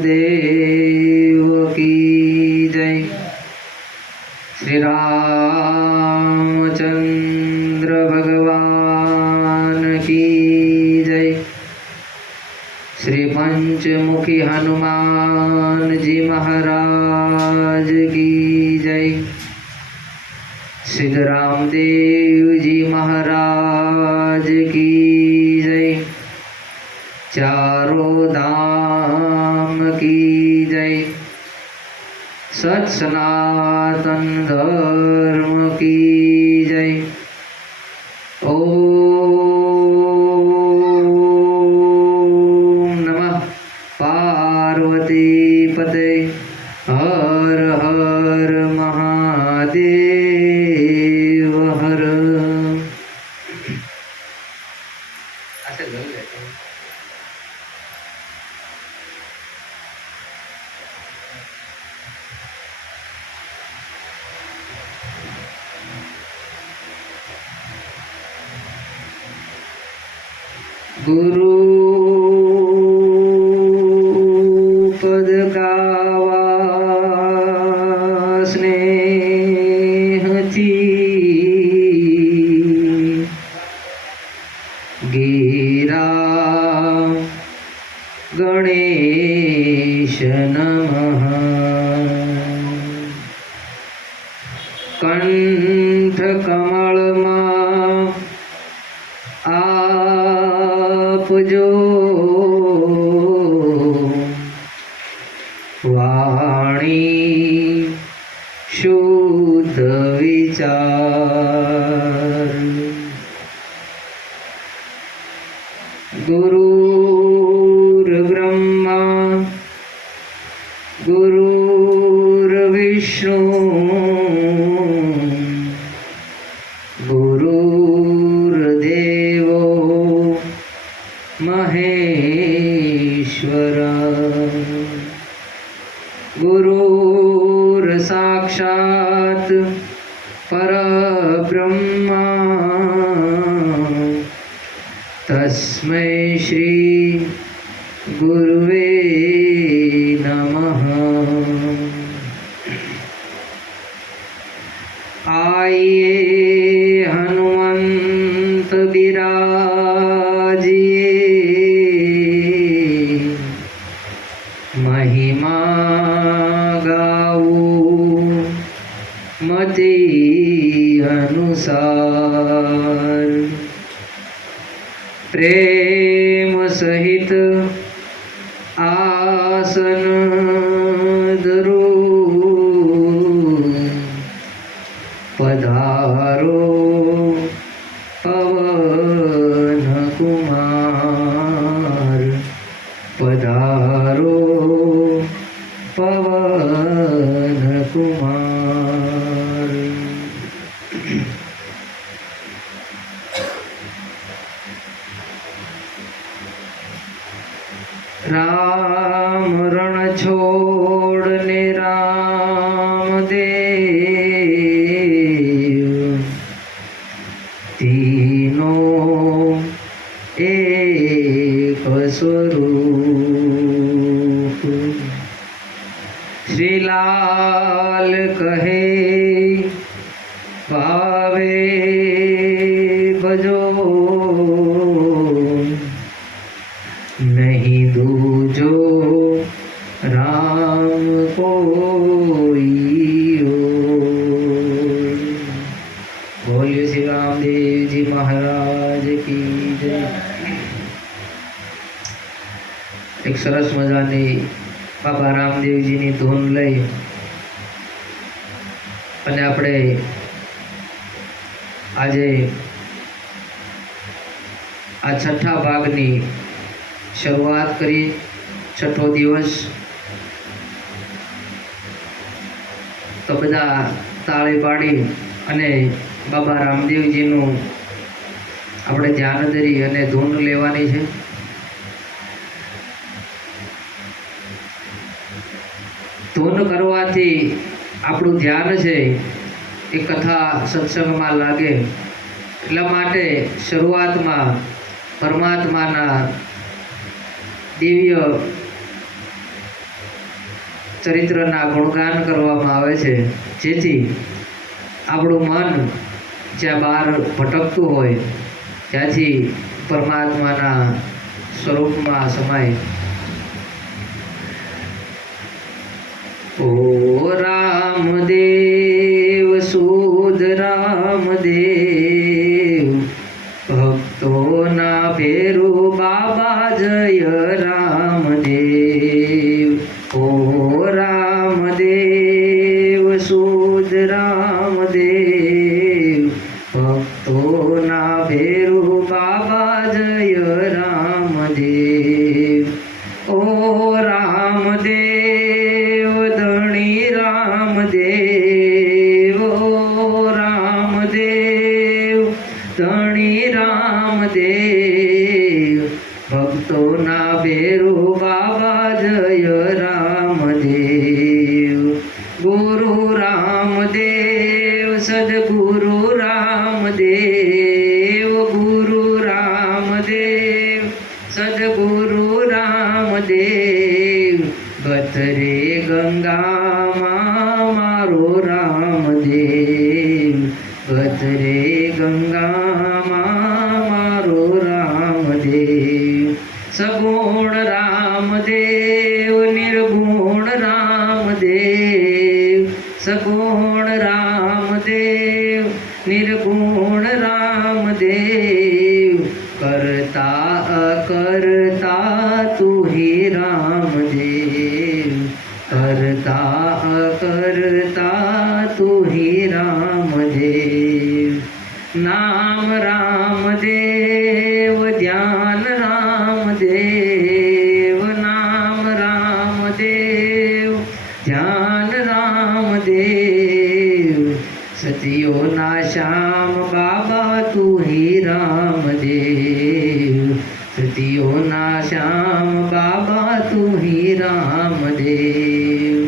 देव की जय। श्री रामचंद्र भगवान की जय। श्री पंचमुखी हनुमान जी महाराज की जय। सिद्ध रामदेव जी महाराज की जय। चारों धाम की जय। सत सनातन धर्म की जय। ओम नमः पार्वती पते। हर हर महादेव हर। गुरु पद गावा स्नेह थी। गिरा गणेश नमः। कंठ कमल जो वाणी शुद्ध विचार। गुरुर्ब्रह्मा गुरुर्विष्णु गुरुर्देवो महेश्वर। गुरुर्साक्षात् परब्रह्मा तस्मै श्री गुरुवे नमः। आइए हनुमंत विराजिए। महिमा गाऊ मति अनुसार। प्रेम सहित आसन धरो। पधारो पवन कुमार। पधारो पवन कुमार। राम रण छोड़ने राम देव। तीनों एक स्वरूप। श्री लाल कहे भावे भजो। नहीं दूजो राम कोई और। बोलिए श्री रामदेव जी महाराज की जय। एक सरस मजानी बाबा रामदेवजीની ધૂન લઈ અને આપણે આજે આ છઠ્ઠા ભાગની શરૂઆત કરી। છઠ્ઠો દિવસ તો બધા તાળી પાડી અને બાબા રામદેવજીનું આપણે ધ્યાન ધરી અને ધૂન લેવાની છે। ધૂન કરવાથી આપણું ધ્યાન છે એ કથા સત્સંગમાં લાગે। એટલા માટે શરૂઆતમાં પરમાત્માના દિવ્ય ચરિત્રના ગુણગાન કરવામાં આવે છે, જેથી આપણું મન જ્યાં બહાર ભટકતું હોય ત્યાંથી પરમાત્માના સ્વરૂપમાં સમાય. ઓ રામદેવ સુધ રામદેવ, ભક્તોના ભેરુ બાબા જય રામદેવ. ઓ રામદેવ સુધ રામદેવ, ભક્તોના ભેરુ બાબા જય રામદેવ. ઓ રામદેવ ધણી રામદેવ, ઓ રામદેવ ધણી રામદેવ, ભક્તોના ભેરુ બાબા જય રામદેવ. ગુરુ રામદેવ સદગુરુ રામદેવ, ગુરુ રામદેવ સદગુરુ રામદેવ, ગતરે ગંગામાં મારો રામદેવ, ગતરે ગંગામાં મારો રામદેવ. સગુણ રામદેવ નિર્ગુણ રામદેવ, સગુણ રામદેવ નિર્ગુણ રામદેવ, કરતા અકર્તા તું હી રામદેવ, કરતા અકર્તા તું હી રામદેવ. નામ રામદેવ ધ્યાન રામદેવ, નામ રામદેવ ધ્યાન રામદેવ, સતીઓના શ્યામ બાબા તું હી રામદેવ, સતીઓના શ્યામ બાબા તું હી રામદેવ.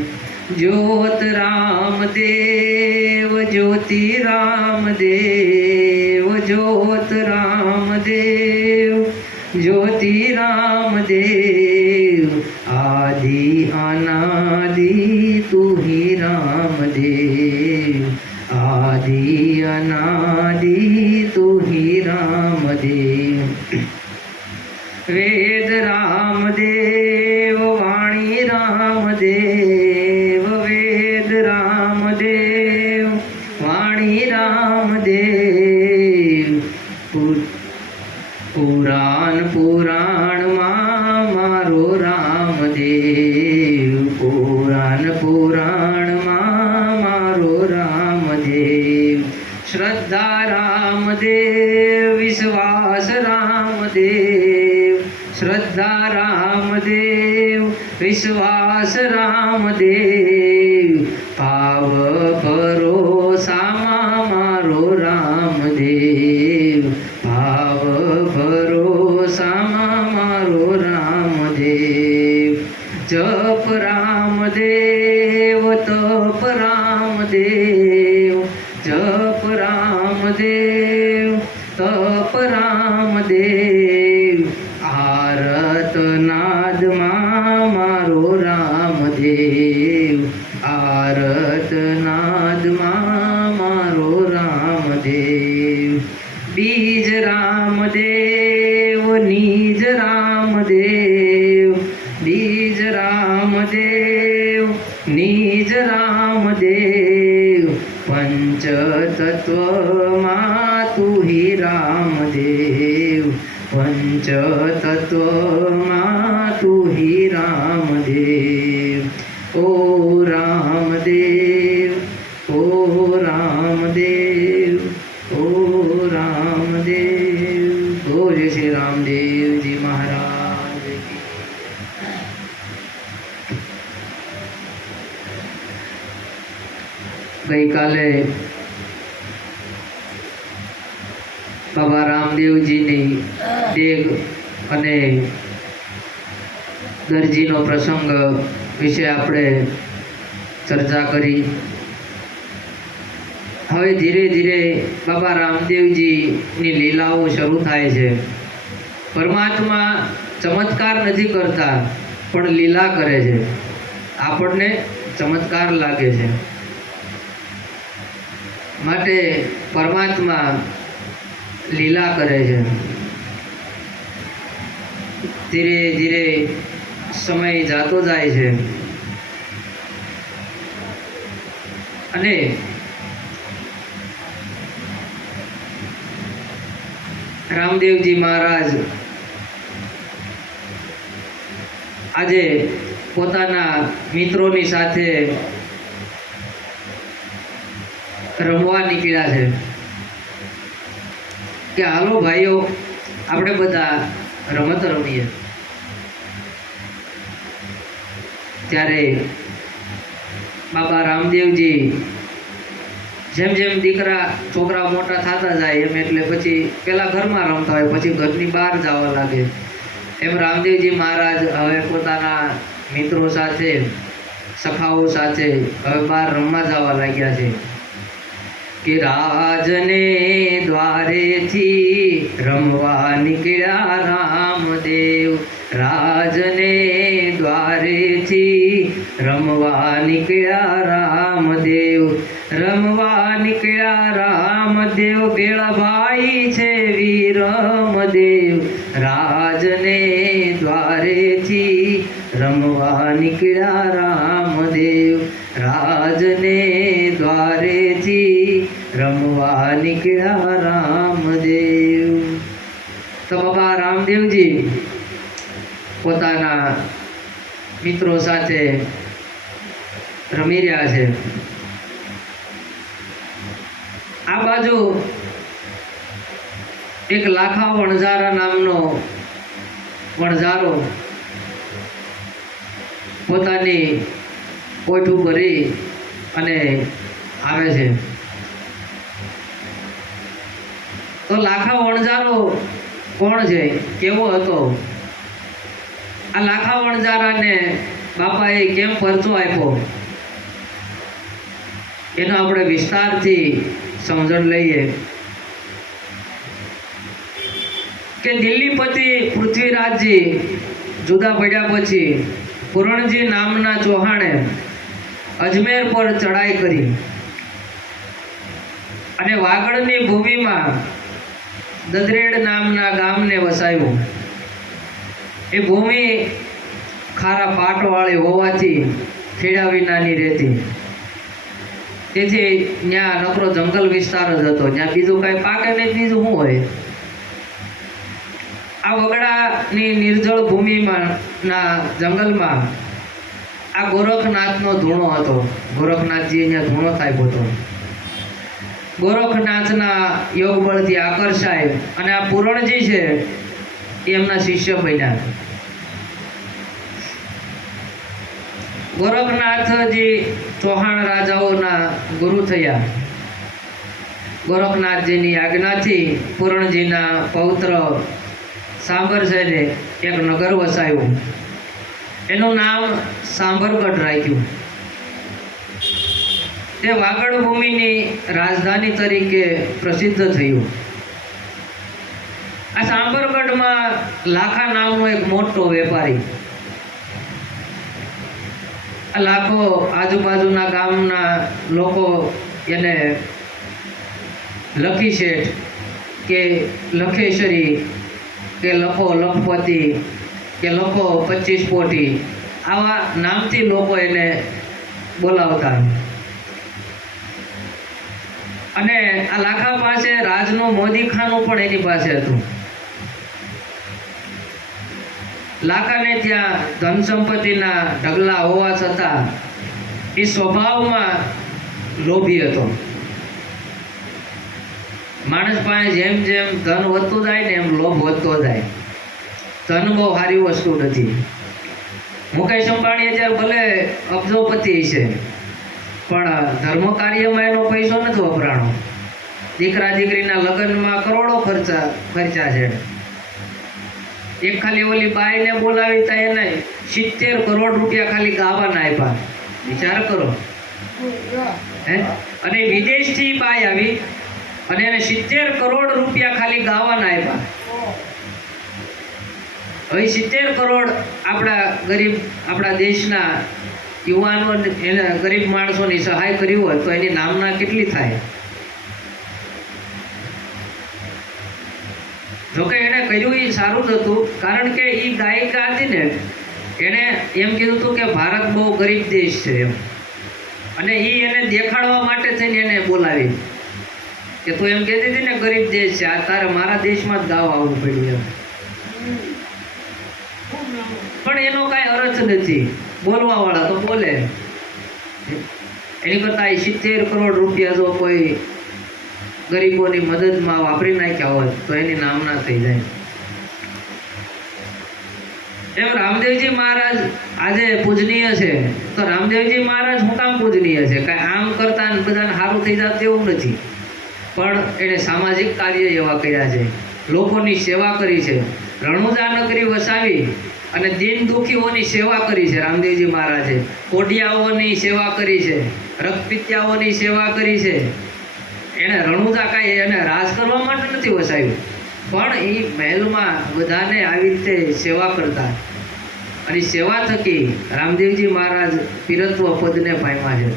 જ્યોત રામદેવ જ્યોતિ રામદેવ, જ્યોત રામદેવ જ્યોતિ રામદેવ, આદિ અનાદિ તું હી રામદેવ, આદિ અનાદિ તું હી રામદેવ. વેદ રામદેવ વાણી રામદેવ, વેદ રામદેવ વાણી રામદેવ, પુરાણ પુરાણમાં મારો રામદેવ, પુરાણ પુરાણમાં મારો રામદેવ. શ્રદ્ધા રામદેવ વિશ્વાસ રામદેવ, શ્રદ્ધા રામદેવ વિશ્વાસ રામદેવ, ભાવ ભરોસામાં મારો રામદેવ, ભાવ ભરોસામાં મારો રામદેવ. જપ રામદેવ તપ રામદેવ, જપ રામદેવ તપ રામદેવ, આરત નાદમાં મારો રામદેવ, આરત નાદમાં મારો રામદેવ. બીજ રામદેવ નિજ રામદેવ, બીજ રામદેવ નિજ રામદેવ, પંચ તત્વમાં તું હી રામદેવ, પંચ તત્વમાં તું હી રામદેવ. ઓ રામદેવ, ઓ રામદેવ, ઓ રામદેવ. બોલે શ્રી રામદેવજી મહારાજ કી. ગઈકાલે બાબા રામદેવજીની દેગ અને દરજીનો પ્રસંગ વિશે આપણે ચર્ચા કરી. હવે ધીરે ધીરે બાબા રામદેવજીની લીલાઓ શરૂ થાય છે. પરમાત્મા ચમત્કાર નથી કરતા, પણ લીલા કરે છે. આપણને ચમત્કાર લાગે છે. માટે પરમાત્મા લીલા કરે છે. ધીરે ધીરે સમય જાતો જાય છે અને રામદેવજી મહારાજ આજે પોતાના મિત્રોની સાથે રમવા નીકળ્યા છે કે હાલો ભાઈઓ, આપણે બધા રમત રમીએ. ત્યારે બાબા રામદેવજી જેમ જેમ છોકરા મોટા થતા જાય એમ, એટલે પછી પેલા ઘરમાં રમતા હોય, પછી ઘરની બહાર જવા લાગે. એમ રામદેવજી મહારાજ હવે પોતાના મિત્રો સાથે, સખાઓ સાથે હવે બહાર રમવા જવા લાગ્યા છે કે રાજને દ્વારેથી રમવા નીકળ્યા રામદેવ. રાજને દ્વારેથી રમવા નીકળ્યા રામદેવ. રમવા નીકળ્યા રામદેવ, ભેળભાઈ છે વીરમદેવ. રાજને દ્વારેથી રમવા નીકળ્યા રામદેવ. રાજને દ્વારેથી રમવા નીકળ્યા રામદેવ. તો બાબા રામદેવજી પોતાના મિત્રો સાથે રમી રહ્યા છે. આ બાજુ એક લાખા વણઝારા નામનો વણઝારો પોતાની કોઠું ભરી અને આવે છે. તો લાખા વણઝારો કોણ છે, કેવો હતો? આ લાખા વણઝારાને બાપાએ કેમ પરચો આપ્યો એનો આપણે વિસ્તારથી સમજણ લઈએ કે દિલ્હીપતિ પૃથ્વીરાજજી જુદા પડ્યા પછી પૂરણજી નામના ચૌહાણે અજમેર પર ચડાઈ કરી અને વાગડની ભૂમિમાં દદરેડ નામના ગામને વસાવ્યું. એ ભૂમિ ખારા પાટવાળી હોવાથી ખેડા વિનાની રહેતી, તેથી ત્યાં નકરો જંગલ વિસ્તાર જ હતો. ત્યાં બીજું કાંઈ પાકે નહીં, બીજું શું હોય? આ વગડાની નિર્જળ ભૂમિમાં ના જંગલમાં આ ગોરખનાથનો ધૂણો હતો. ગોરખનાથજી અહીંયા ધૂણો થાય હતો. ગોરખનાથના યોગ બળથી આકર્ષાય અને આ પૂરણજી છે એ એમના શિષ્ય બન્યા. ગોરખનાથજી ચૌહાણ રાજાઓના ગુરુ થયા. ગોરખનાથજીની આજ્ઞાથી પૂરણજીના પૌત્ર સાંભરસેને એક નગર વસાવ્યું. એનું નામ સાંભરગઢ રાખ્યું. તે વાગડ ભૂમિની રાજધાની તરીકે પ્રસિદ્ધ થયું. આ સાંભરગઢમાં લાખા નામનો એક મોટો વેપારી, આ લાખો આજુબાજુના ગામના લોકો એને લખી શેઠ કે લખેશ્વરી કે લખો લખપતિ કે લખો 25 પોટી આવા નામથી લોકો એને બોલાવતા. અને આ લાખા પાસે રાજનું મોદીખાનું પણ એની પાસે હતું. લાખાને ત્યાં ધન સંપત્તિના ઢગલા હોવા છતાં એ સ્વભાવમાં લોભી હતો. માણસ પાસે જેમ જેમ ધન વધતું જાય ને એમ લોભ વધતો જાય. ધન બહુ સારી વસ્તુ નથી. મુકેશ અંબાણી અત્યારે ભલે અબજોપતિ છે, પણ ધર્મ કાર્યમાં એનો પૈસો નથી વપરાણો. દીકરા દીકરીના લગ્નમાં કરોડો ખર્ચા છે. એક ખાલી ઓલી બાઈને બોલાવી તા એને 70 કરોડ રૂપિયા ખાલી ગાવાના આપ્યા. વિચાર કરો. અને વિદેશથી બાઈ આવી અને એને 70 કરોડ રૂપિયા ખાલી ગાવાના આપ્યા. હવે 70 કરોડ આપણા દેશના યુવાનો એને ગરીબ માણસોની સહાય કરી હોય તો એની નામના કેટલી થાય? જોકે એને કર્યું એ સારું જ હતું, કારણ કે એ ગાયિકા હતી ને, એણે એમ કીધું હતું કે ભારત બહુ ગરીબ દેશ છે એમ, અને એ એને દેખાડવા માટે થઈને એને બોલાવી કે તું એમ કહેતી હતી ને ગરીબ દેશ છે, આ તારે મારા દેશમાં જ ગાવા આવવું પડ્યું એમ. પણ એનો કાંઈ અર્થ નથી, બોલવા વાળા તો બોલે. એની કરતા 70 કરોડ રૂપિયા જો કોઈ ગરીબોની મદદમાં વાપરી નાખ્યા હોત તો એની નામના થઈ જાય. એમ રામદેવજી મહારાજ આજે પૂજનીય છે, તો રામદેવજી મહારાજ શું કામ પૂજનીય છે? કાંઈ આમ કરતા બધાને સારું થઈ જતું એવું નથી, પણ એને સામાજિક કાર્ય એવા કર્યા છે, લોકોની સેવા કરી છે, રણુજા નગરી વસાવી અને દીન દુખીઓની સેવા કરી છે રામદેવજી મહારાજે, કોડિયાઓની સેવા કરી છે, રક્તપિત્યાઓની સેવા કરી છે. એને રણુજા કાંઈ એને રાજ કરવા માટે નથી વસાવ્યું, પણ એ મહેલમાં બધાને આવી રીતે સેવા કરતા, અને સેવા થકી રામદેવજી મહારાજ પીરત્વ પદને પામ્યા છે.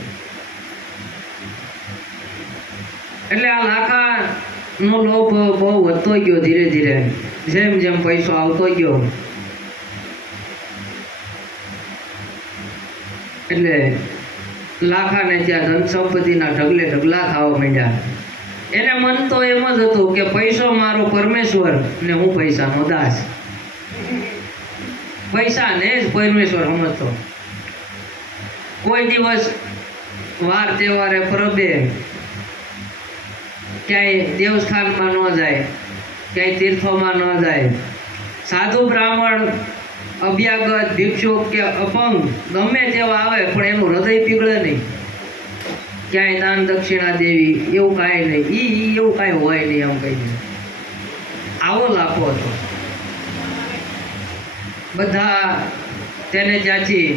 એટલે આ લાખાનો લોભ બહુ વધતો ગયો ધીરે ધીરે, જેમ જેમ પૈસો આવતો ગયો. એટલે લાખાને ત્યાં ધન સંપત્તિના ઢગલે ઢગલા થવા માંડ્યા. એને મન તો એમ જ હતું કે પૈસો મારો પરમેશ્વર ને હું પૈસાનો દાસ. પૈસાને જ પરમેશ્વર સમજતો. કોઈ દિવસ વાર તહેવારે પરબે ક્યાંય દેવસ્થાનમાં ન જાય, ક્યાંય તીર્થોમાં ન જાય. સાધુ બ્રાહ્મણ, અભ્યાગત, ભિક્ષુક કે અપંગ ગમે તેવા આવે પણ એનું હૃદય પીગળે નહીં. ક્યાંય દાન દક્ષિણા દેવી એવું કાંઈ નહીં, એવું કાંઈ હોય નહીં એમ કહી દે. આવો લાખો હતો. બધા તેને ત્યાંથી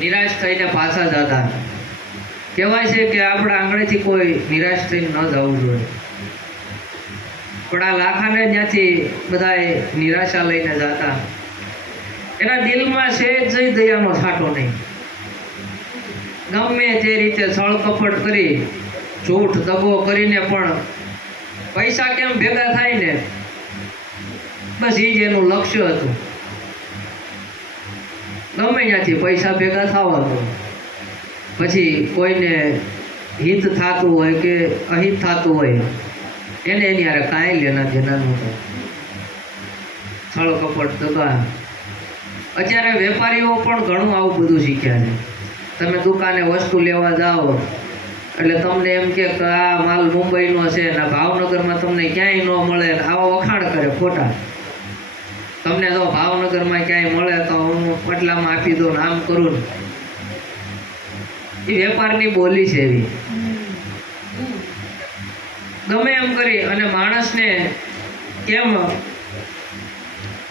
નિરાશ થઈને પાછા જતા. કહેવાય છે કે આપણા આંગળેથી કોઈ નિરાશ થઈને ન જવું જોઈએ, પણ આ લાખાને ત્યાંથી બધાએ નિરાશા લઈને જતા. એના દિલમાં સહેજ દયાનો છાંટો નહીં. ગમે તે રીતે છળ કપટ કરી, જૂઠ દગો કરીને પણ પૈસા કેમ ભેગા થાય ને, બસ એ જ એનું લક્ષ્ય હતું. ગમે ત્યાંથી પૈસા ભેગા થવાનું, પછી કોઈને હિત થતું હોય કે અહિત થતું હોય એને એની યારે કાંઈ લેના દેના નહોતા. છળ કપટ દગા. અત્યારે વેપારીઓ પણ ઘણું આવું બધું શીખ્યા છે. તમે દુકાને વસ્તુ લેવા જાઓ એટલે તમને એમ કે આ માલ મુંબઈનો છે ને ભાવનગરમાં તમને ક્યાંય ન મળે, આવા વખાણ કરે ખોટા. તમને જો ભાવનગરમાં ક્યાંય મળે તો હું પટલામાં આપી દઉં ને આમ કરું ને. એ વેપારની બોલી છે એવી. ગમે એમ કરી અને માણસને કેમ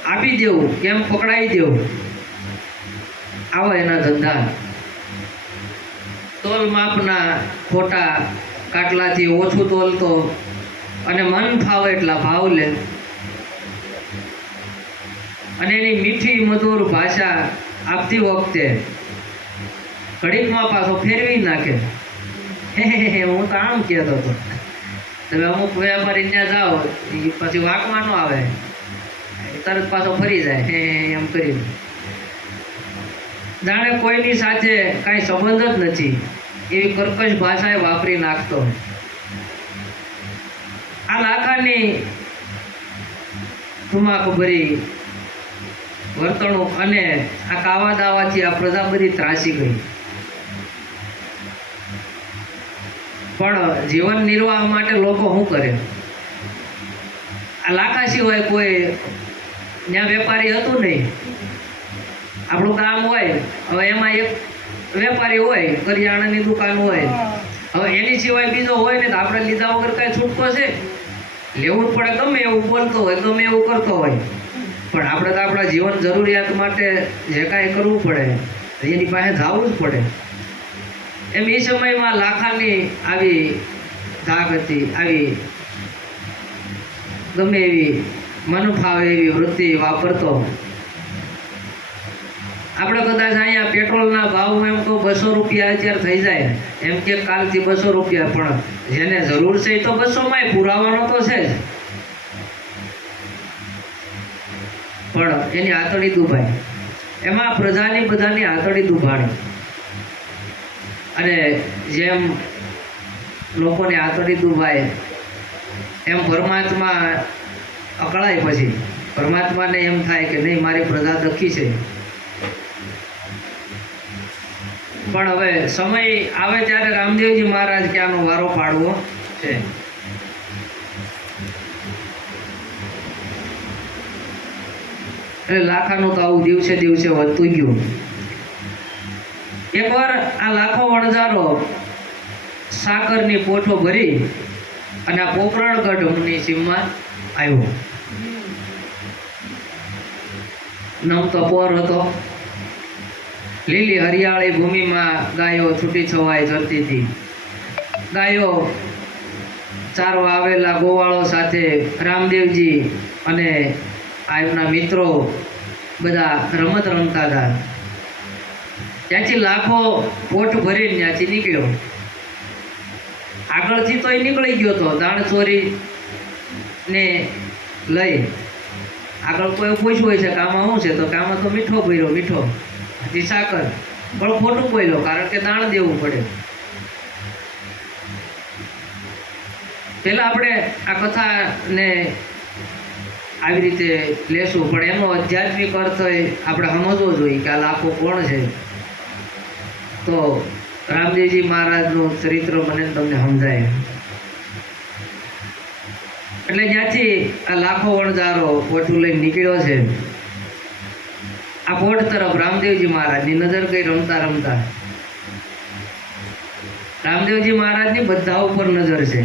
આપી દેવું, કેમ પકડાઈ દેવું, આવા એના ધંધા. તોલ માપના ખોટા કાટલાથી ઓછું તોલતો અને મન ફાવે એટલા ભાવ લે, અને એની મીઠી મધુર ભાષા આપતી વખતે ઘડીકમાં પાછો ફેરવી નાખે. હું તો આમ કહેતો હતો. તમે અમુક વેપારી ત્યાં જાઓ પછી વાંકમાં ન આવે, તરત પાછો ફરી જાય એમ કરીને. જાણે કોઈની સાથે કાંઈ સંબંધ જ નથી એવી કર્કશ ભાષાએ વાપરી નાખતો. આ લાખાની ધુમાક ભરી વર્તણૂક અને આ કાવા દાવાથી આ પ્રજા બધી ત્રાસી ગઈ. પણ જીવન નિર્વાહ માટે લોકો શું કરે? આ લાખા સિવાય કોઈ ત્યાં વેપારી હતું નહીં. આપણું ગામ હોય, હવે એમાં એક વેપારી હોય, કરિયાણાની દુકાન હોય, હવે એની સિવાય બીજો હોય ને તો આપણે લીધા વગર કાંઈ છૂટકો છે? લેવું જ પડે. ગમે એવું બોલતો હોય, ગમે એવું કરતો હોય, પણ આપણે તો આપણા જીવન જરૂરિયાત માટે જે કાંઈ કરવું પડે એની પાસે જવું જ પડે. એમ એ સમયમાં લાખાની આવી ધાક હતી, આવી ગમે એવી મન ફાવે એવી વૃત્તિ વાપરતો. આપણે કદાચ અહીંયા પેટ્રોલના ભાવ એમ તો 200 રૂપિયા અત્યારે થઈ જાય, એમ કે કાલથી 200 રૂપિયા, પણ જેને જરૂર છે એ તો 200માંય પુરાવાનો તો છે જ, પણ એની આતડી દુભાય. એમાં પ્રજાની બધાની આતડી દુભાણી, અને જેમ લોકોની આતડી દુભાય એમ પરમાત્મા અકળાય. પછી પરમાત્માને એમ થાય કે નહીં, મારી પ્રજા દખી છે. પણ હવે સમય આવે ત્યારે રામદેવજી મહારાજ કે આનો વારો પાડવો છે. એટલે લાખાનું તો આવું દિવસે દિવસે વધતું ગયું. એકવાર આ લાખો વણજારો સાકરની પોઠો ભરી અને આ પોકરણગઢની સીમમાં આવ્યો. નમતો પોર હતો, લીલી હરિયાળી ભૂમિમાં ગાયો છૂટી છવાઈ ચરતી હતી. ગાયો ચારવા આવેલા ગોવાળો સાથે રામદેવજી અને એમના મિત્રો બધા રમત રમતા હતા. ત્યાંથી લાખો પોટ ભરીને ત્યાંથી નીકળ્યો. આગળથી તો એ નીકળી ગયો હતો દાણ ચોરી ને લઈ. આગળ કોઈ પૂછ્યું હોય છે કે આમાં શું છે, તો કે આમાં તો મીઠો ભર્યો, મીઠો હજી સાકર, પણ ખોટું બોલ્યો, કારણ કે દાણ દેવું પડે. પેલા આપણે આ કથાને આવી રીતે લેશું, પણ એનો આધ્યાત્મિક અર્થ આપણે સમજવો જોઈએ કે આ લાખો કોણ છે. તો રામદેવજી મહારાજનું ચરિત્ર મને તમને સમજાય. એટલે જ્યાંથી આ લાખો વણજારો પોઠું લઈને નીકળ્યો છે, આ પોટ તરફ રામદેવજી મહારાજની નજર ગઈ રમતા રમતા. રામદેવજી મહારાજની બધા ઉપર નજર છે,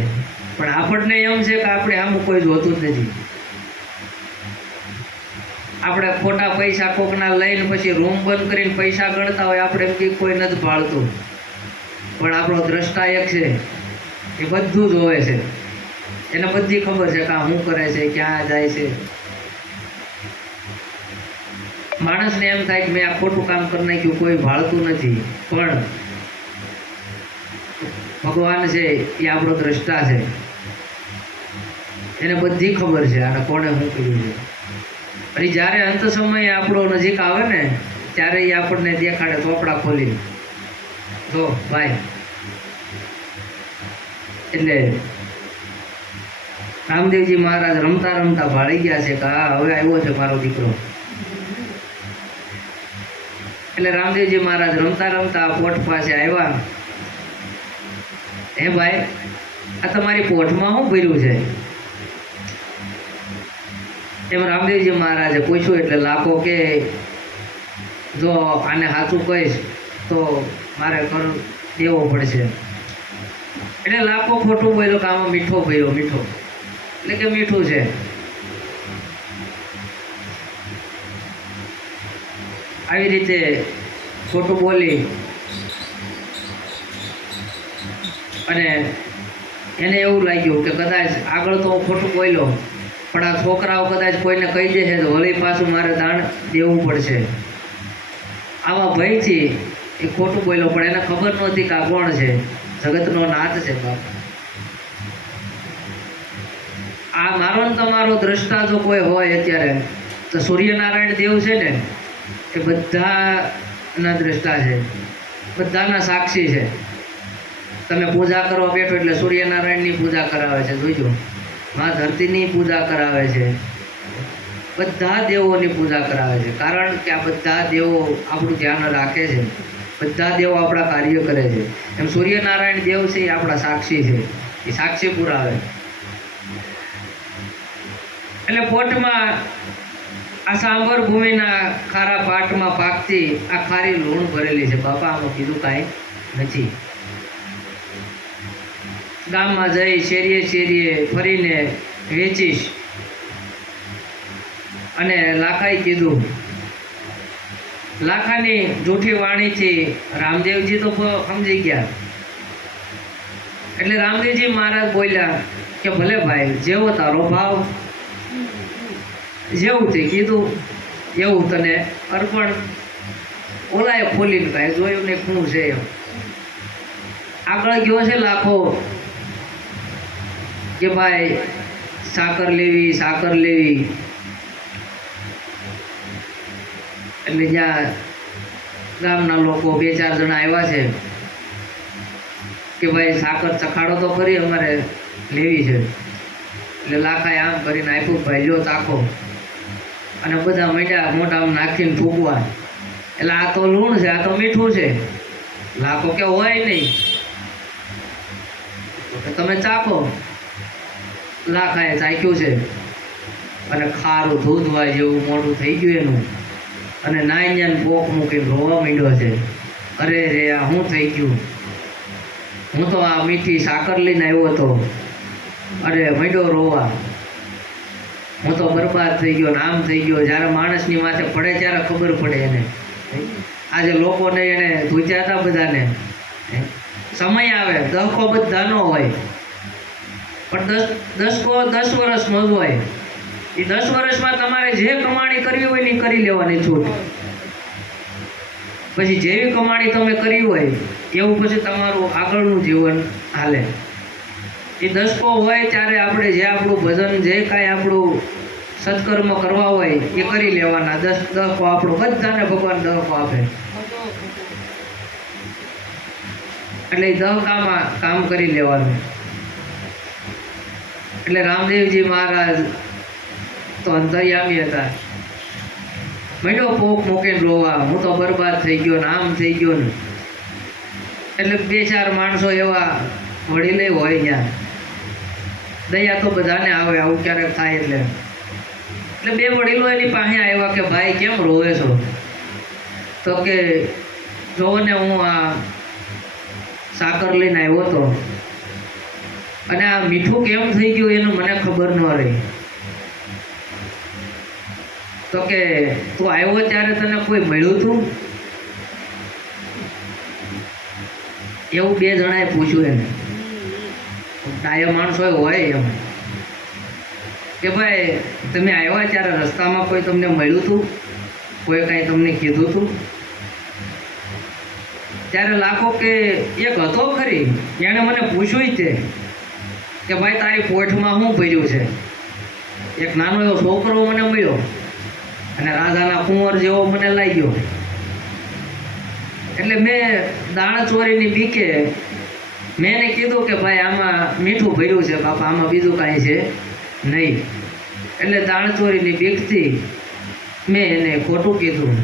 પણ આપણને એમ છે કે આપણે આમ કોઈ જોતું જ નથી. આપણે ખોટા પૈસા કોકના લઈને પછી રૂમ બંધ કરીને પૈસા ગણતા હોય, આપણે એમ કે કોઈ નથી ભાળતું, પણ આપણો દ્રષ્ટા એક છે, એ બધું જોવે છે. એને બધી ખબર છે કે આ શું કરે છે, ક્યાં જાય છે. માણસને એમ થાય કે મેં આ ખોટું કામ કરી નાખ્યું, કોઈ ભાળતું નથી, પણ ભગવાન છે એ આપણો દ્રષ્ટા છે. એને બધી ખબર છે આને કોણે શું કર્યું છે. અને જ્યારે અંત સમયે આપણો નજીક આવે ને, ત્યારે એ આપણને દેખાડે ચોપડા ખોલી, જો ભાઈ. એટલે રામદેવજી મહારાજ રમતા રમતા ભાળી ગયા છે કે હા, હવે આવ્યો છે મારો દીકરો. એટલે રામદેવજી મહારાજ રમતા રમતા પોઠ પાસે આવ્યા. હે ભાઈ, આ તમારી પોઠમાં શું ભર્યું છે? એમ રામદેવજી મહારાજે પૂછ્યું. એટલે લાખો કે જો આને સાચું કહીશ તો મારે કર દેવો પડશે. એટલે લાખો ખોટું બોલ્યો કે આમાં મીઠો ભર્યો, મીઠો એટલે કે મીઠું છે. આવી રીતે ખોટું બોલી અને એને એવું લાગ્યું કે કદાચ આગળ તો હું ખોટું બોલ્યો, પણ આ છોકરાઓ કદાચ કોઈને કહી દેશે તો વળી પાછું મારે દાણ દેવું પડશે. આવા ભયથી એ ખોટું બોલ્યો, પણ એને ખબર નહોતી કે આ કોણ છે, જગતનો નાથ છે બાપ. આ મારો ને તમારો દ્રષ્ટા જો કોઈ હોય અત્યારે, તો સૂર્યનારાયણ દેવ છે ને, એ બધાના દ્રષ્ટા છે, બધાના સાક્ષી છે. તમે પૂજા કરવા બેઠો એટલે સૂર્યનારાયણની પૂજા કરાવે છે, જોઈજો. માં ધરતીની પૂજા કરાવે છે, બધા દેવોની પૂજા કરાવે છે, કારણ કે આ બધા દેવો આપણું ધ્યાન રાખે છે, બધા દેવો આપણા કાર્ય કરે છે. એમ સૂર્યનારાયણ દેવ છે એ આપણા સાક્ષી છે, એ સાક્ષી પુરાવે. એટલે પોટમાં આ સાંભર ભૂમિના ખારા પાટમાં પાકતી આ ખારી લૂણ ભરેલી છે. બાપા આમાં કીધું કાંઈ નથી. ગામમાં જઈ શેરીએ શેરીએ ફરીને વેચીશ. અને લાખાએ કીધું. લાખાની જૂઠી વાણીથી રામદેવજી તો સમજી ગયા. એટલે રામદેવજી મહારાજ બોલ્યા કે ભલે ભાઈ, જેવો તારો ભાવ. જેવું તે કીધું એવું તને અર્પણ. ઓલાએ ખોલીને કાંઈ જોયું ને શું છે એમ. આગળ ગયો છે લાખો કે ભાઈ સાકર લેવી સાકર લેવી. એટલે જ્યાં ગામના લોકો 2-4 જણા આવ્યા છે કે ભાઈ સાકર ચખાડો તો ખરી, અમારે લેવી છે. એટલે લાખાએ આમ કરીને આપ્યું, ભાઈ લ્યો ચાખો. અને બધા માંડ્યા મોઢામાં નાખીને ફૂંકવા. એટલે આ તો લૂણ છે, આ તો મીઠું છે. લાખો કે હોય નહીં, તમે ચાખો. લાખાએ ચાખ્યું છે અને ખારું ધૂધવા જેવું મોઢું થઈ ગયું એનું. અને નાઈન્યાને પોક મૂકીને રોવા માંડ્યો છે. અરે રે આ શું થઈ ગયું, હું તો આ મીઠી સાકર લઈને આવ્યો હતો. અરે માંડ્યો રોવા, હું તો બરબાદ થઈ ગયો ને આમ થઈ ગયો. જ્યારે માણસની માથે પડે ત્યારે ખબર પડે એને. આજે લોકોને એને ધૂચ્યા હતા બધાને. સમય આવે, દહકો બધાનો હોય, પણ દસકો 10 વર્ષનો જ હોય. એ 10 વર્ષમાં તમારે જે કમાણી કરવી હોય ને એ કરી લેવાની છૂટ. પછી જેવી કમાણી તમે કરી હોય એવું પછી તમારું આગળનું જીવન હાલે. એ દસકો હોય ત્યારે આપણે જે આપણું ભજન, જે કાંઈ આપણું સત્કર્મ કરવા હોય એ કરી લેવાના. દહકો આપણું બધાને ભગવાન દહકો આપે. એટલે એ દહકામાં કામ કરી લેવાનું. એટલે રામદેવજી મહારાજ તો અંતર્યામી હતા. માંડ્યો પોક મૂકીને રોવા, હું તો બરબાદ થઈ ગયો ને આમ થઈ ગયો ને. એટલે 2-4 માણસો એવા વડીલે હોય ત્યાં. દયા તો બધાને આવે, આવું ક્યારેક થાય એટલે. એટલે 2 વડીલો એની પાસે આવ્યા કે ભાઈ કેમ રોવે છો? તો કે જોવો ને હું આ સાકર લઈને આવ્યો હતો અને આ મીઠું કેમ થઈ ગયું એનું મને ખબર ન રહી. તો કે તું આવ્યો ત્યારે તને કોઈ મળ્યું હતું? એવું 2 જણાએ પૂછ્યું એને. ડાયા માણસો હોય એમ કે ભાઈ તમે આવ્યા ત્યારે રસ્તામાં કોઈ તમને મળ્યું હતું? કોઈ કાંઈ તમને કીધું હતું? ત્યારે લાખો કે એક હતો ખરી, એણે મને પૂછ્યું તે કે ભાઈ તારી પોઠમાં શું ભર્યું છે? એક નાનો એવો છોકરો મને મળ્યો અને રાજાના કુંવર જેવો મને લાગ્યો. એટલે મેં દાણ ચોરીની બીકે મેં એને કીધું કે ભાઈ આમાં મીઠું ભર્યું છે બાપા, આમાં બીજું કાંઈ છે નહીં. એટલે દાણ ચોરીની બીકથી મેં એને ખોટું કીધું.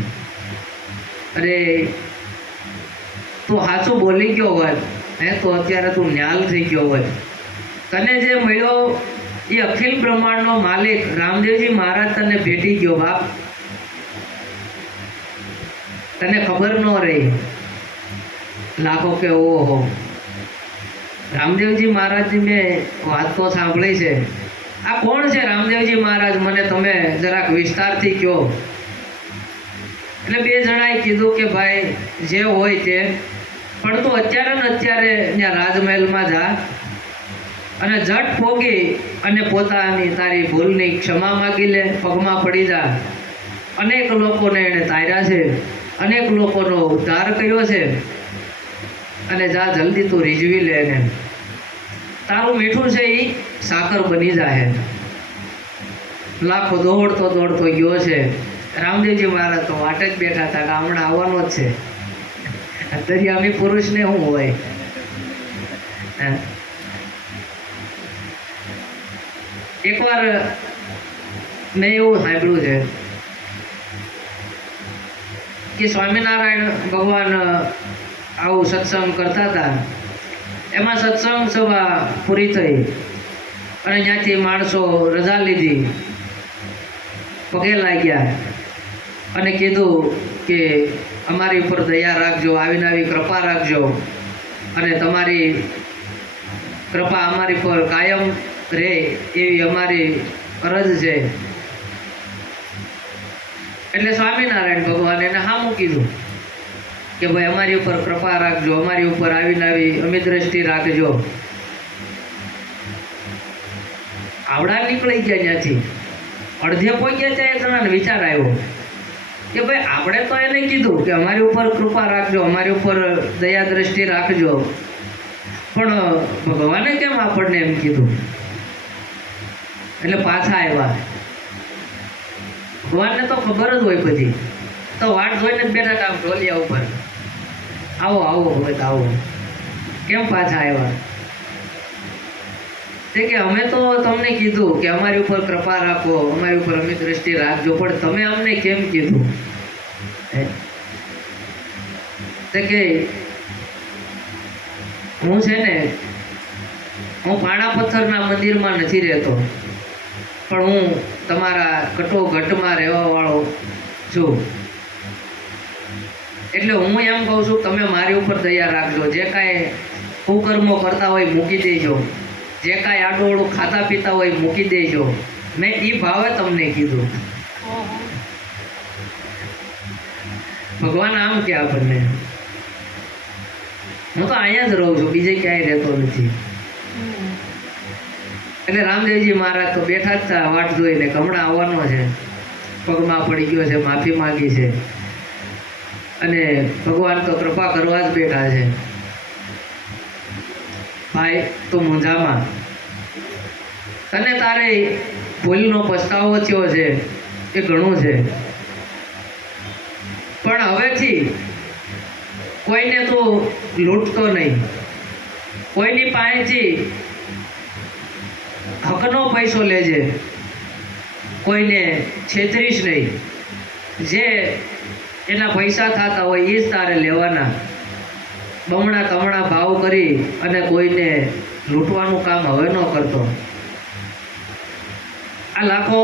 અરે તું સાચું બોલી ગયો હોત હે તો અત્યારે તું ન્યાલ થઈ ગયો હોત. તને જે મળ્યો એ અખિલ બ્રહ્માંડનો માલિક રામદેવજી મહારાજ તને ભેટી ગયો બાપ. તને ખબર ન રહી. લાખો કે ઓહો, રામદેવજી મહારાજની મેં વાત તો સાંભળી છે. આ કોણ છે રામદેવજી મહારાજ? મને તમે જરાક વિસ્તારથી કહો. એટલે 2 જણાએ કીધું કે ભાઈ જે હોય તે, પણ તું અત્યારે ને અત્યારે ત્યાં રાજમહેલમાં જા અને ઝટ પોગી અને પોતાની તારી ભૂલની ક્ષમા માગી લે, પગમાં પડી જા. અનેક લોકોને એણે તાર્યા છે, અનેક લોકોનો ઉદ્ધાર કર્યો છે. અને જા જલ્દી તું રીઝવી લે ને તારું મીઠું છે એ સાકર બની જાય. લાખો દોડતો દોડતો ગયો છે. રામદેવજી મહારાજ તો વાટે જ બેઠા હતા કે હમણાં આવવાનો જ છે. દરિયામી પુરુષને શું હોય? એકવાર મેં એવું સાંભળ્યું છે કે સ્વામિનારાયણ ભગવાન આવું સત્સંગ કરતા હતા. એમાં સત્સંગ સભા પૂરી થઈ અને ત્યાંથી માણસો રજા લીધી, પગે લાગ્યા અને કીધું કે અમારી ઉપર દયા રાખજો, આવીને આવી કૃપા રાખજો અને તમારી કૃપા અમારી પર કાયમ રહે એવી અમારી અરજ છે. એટલે સ્વામિનારાયણ ભગવાન એને સામું કીધું કે ભાઈ અમારી ઉપર કૃપા રાખજો, અમારી ઉપર આવીને આવી અમી દ્રષ્ટિ રાખજો. આવડા નીકળી ગયા ત્યાંથી અડધે પહોંચ્યા ત્યાં એક જણાને વિચાર આવ્યો કે ભાઈ આપણે તો એને કીધું કે અમારી ઉપર કૃપા રાખજો, અમારી ઉપર દયા દ્રષ્ટિ રાખજો, પણ ભગવાને કેમ આપણને એમ કીધું? એટલે પાછા આવ્યા. ભગવાનને તો ખબર જ હોય બધી, તો વાટ જોઈને જ બેઠા હતા ઢોલિયા ઉપર. આવો આવો ભગત આવો. કેમ પાછા આવ્યા? તે કે અમે તો તમને કીધું કે અમારી ઉપર કૃપા રાખો, અમારી ઉપર અમી દ્રષ્ટિ રાખજો, પણ તમે અમને કેમ કીધું? તે કે હું છે ને, હું પાણા પથ્થરના મંદિરમાં નથી રહેતો, પણ હું તમારા કટોઘટમાં રહેવા વાળો છું. એટલે હું એમ કહું છું તમે મારી ઉપર દયા રાખજો, જે કાંઈ કુકર્મો કરતા હોય મૂકી દેજો, જે કાંઈ આડોળું ખાતા પીતા હોય મૂકી દેજો. મેં એ ભાવે તમને કીધું. ભગવાન આમ કે આપણને, હું તો અહીંયા જ રહું છું, બીજે ક્યાંય રહેતો નથી. એટલે રામદેવજી મહારાજ તો બેઠા જ હતા વાટ જોઈને, હમણાં આવવાનો છે, પગમાં પડી ગયો છે, માફી માંગી છે, અને ભગવાન તો કૃપા કરવા જ બેઠા છે. ભાઈ તું મૂંઝામાં, તને તારે ભૂલનો પસ્તાવો થયો છે એ ઘણું છે, પણ હવેથી કોઈને તું લૂંટતો નહીં, કોઈની પાસેથી હકનો પૈસો લેજે, કોઈને છેતરીશ નહીં. જે એના પૈસા થતા હોય એ જ તારે લેવાના. બમણા તમણા ભાવ કરી અને કોઈને લૂંટવાનું કામ હવે ન કરતો. આ લાખો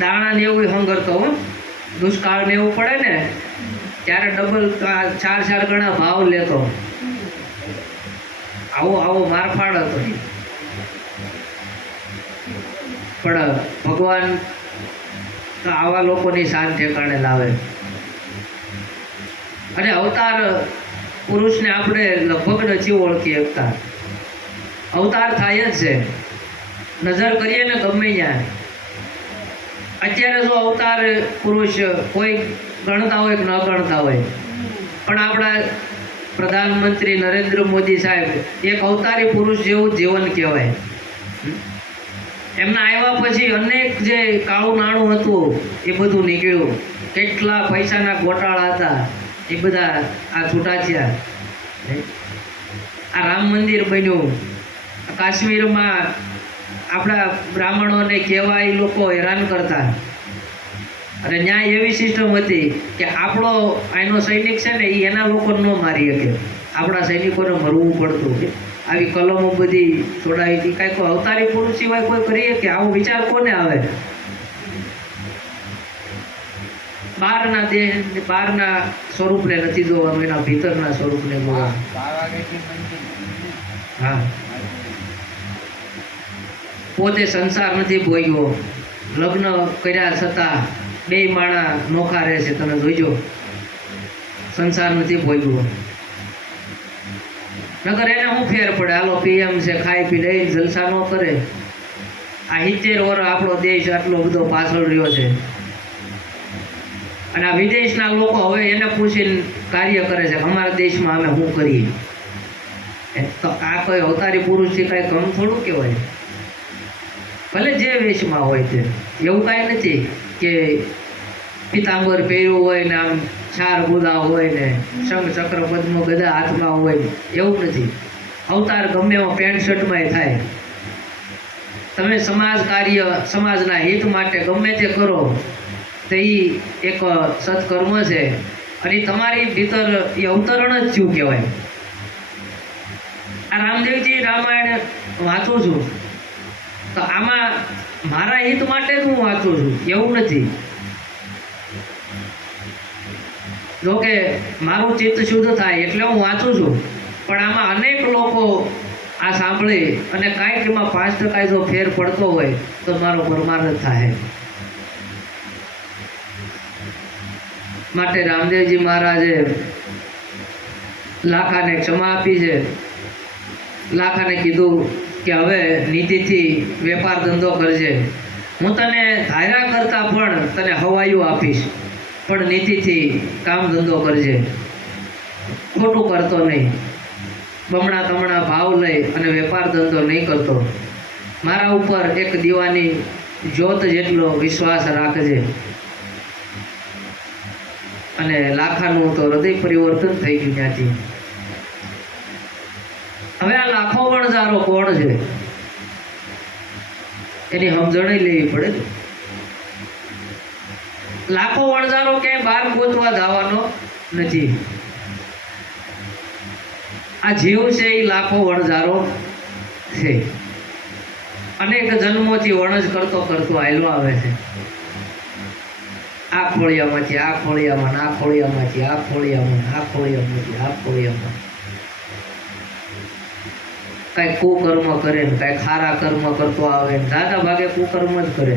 દાણા ને એવું હંગરતો હો, દુષ્કાળ ને એવું પડે ને ત્યારે ડબલ 4 ગણા ભાવ લેતો. આવો મારફાડ હતો. પણ ભગવાન તો આવા લોકોની શાન ઠેકાણે લાવે. અને અવતાર પુરુષને આપણે લગભગ નથી ઓળખી શકતા. અવતાર થાય જ છે, નજર કરીએ ને ગમે ત્યાં. અત્યારે જો અવતાર પુરુષ કોઈ ગણતા હોય કે ન ગણતા હોય, પણ આપણા પ્રધાનમંત્રી નરેન્દ્ર મોદી સાહેબ એક અવતારી પુરુષ જેવું જીવન કહેવાય. એમના આવ્યા પછી અનેક જે કાળું નાણું હતું એ બધું નીકળ્યું, કેટલા પૈસાના ગોટાળા હતા એ બધા આ છૂટા થયા. આ રામ મંદિર બન્યું, કાશ્મીરમાં આપણા બ્રાહ્મણોને કહેવા એ લોકો હેરાન કરતા, અને ત્યાં એવી સિસ્ટમ હતી કે આપણો આનો સૈનિક છે ને એ એના લોકોને ન મારી શકે, આપણા સૈનિકોને મરવું પડતું. આવી કલમો બધી છોડાવી હતી. કાંઈ કોઈ અવતારી પુરુષ સિવાય કોઈ કરીએ કે આવો વિચાર કોને આવે? બહારના દેહ, બહારના સ્વરૂપને નથી જોવાનું, એના ભીતરના સ્વરૂપને જોવાનું. હા, પોતે સંસાર નથી ભોગ્યો, લગ્ન કર્યા છતાં 2 માણા નોખા રહે છે. તમે જોઈજો, સંસાર નથી ભોગ્યો. નગર એને શું ફેર પડે? હાલો પીએમ છે, ખાઈ પી લઈ જલસા ન કરે. આ 70 વર્ષ આપણો દેશ આટલો બધો પાછળ રહ્યો છે, અને આ વિદેશના લોકો હવે એને પૂછીને કાર્ય કરે છે કે અમારા દેશમાં અમે શું કરીએ. તો આ કોઈ અવતારી પુરુષથી કાંઈ કમ થોડું કહેવાય? ભલે જે વેશમાં હોય તે, એવું કાંઈ નથી કે પિતાંબર પહેર્યું હોય ને આમ 4 ગુદા હોય ને શંખ ચક્ર પદ્મ ગદા હાથમાં હોય, એવું નથી. અવતાર ગમે એમાં પેન્ટ શર્ટમાંય થાય. તમે સમાજ કાર્ય, સમાજના હિત માટે ગમે તે કરો તો એ એક સત્કર્મ છે, અને તમારી ભીતર એ અવતરણ જ થયું કહેવાય. આ રામદેવજી રામાયણ વાંચું છું તો આમાં મારા હિત માટે જ હું વાંચું છું, એવું નથી. જોકે મારું ચિત્ત શુદ્ધ થાય એટલે હું વાંચું છું, પણ આમાં અનેક લોકો આ સાંભળી અને કાંઈક એમાં 5% જો ફેર પડતો હોય તો મારો પરમાર્થ થાય. માટે રામદેવજી મહારાજે લાખાને ક્ષમા આપી છે. લાખાને કીધું કે હવે નીતિથી વેપાર ધંધો કરજે, હું તને ધાર્યા કરતા પણ તને હવાયું આપીશ, પણ નીતિથી કામ ધંધો કરજે, ખોટું કરતો નહીં, બમણા તમણા ભાવ લઈ અને વેપાર ધંધો નહીં કરતો, મારા ઉપર એક દીવાની જ્યોત જેટલો વિશ્વાસ રાખજે. અને લાખાનું તો હૃદય પરિવર્તન થઈ ગયું ત્યાંથી. હવે આ લાખો વણઝારો કોણ છે એની સમજણ લેવી પડે. લાખો વણઝારો ક્યાંય બહાર ગોતવા જવાનો નથી. આ જીવ છે એ લાખો વણઝારો છે. અનેક જન્મોથી વણજ કરતો કરતો આયલો આવે છે. આ ખોળિયામાંથી આ ખોળિયામાં, આ ખોળિયામાંથી આ ખોળિયામાં, આ ખોળિયામાંથી આ ખોળિયામાં. કાંઈ કુકર્મ કરે ને કાંઈ ખારા કર્મ કરતો આવે ને દાદા ભાગે કુકર્મ જ કરે.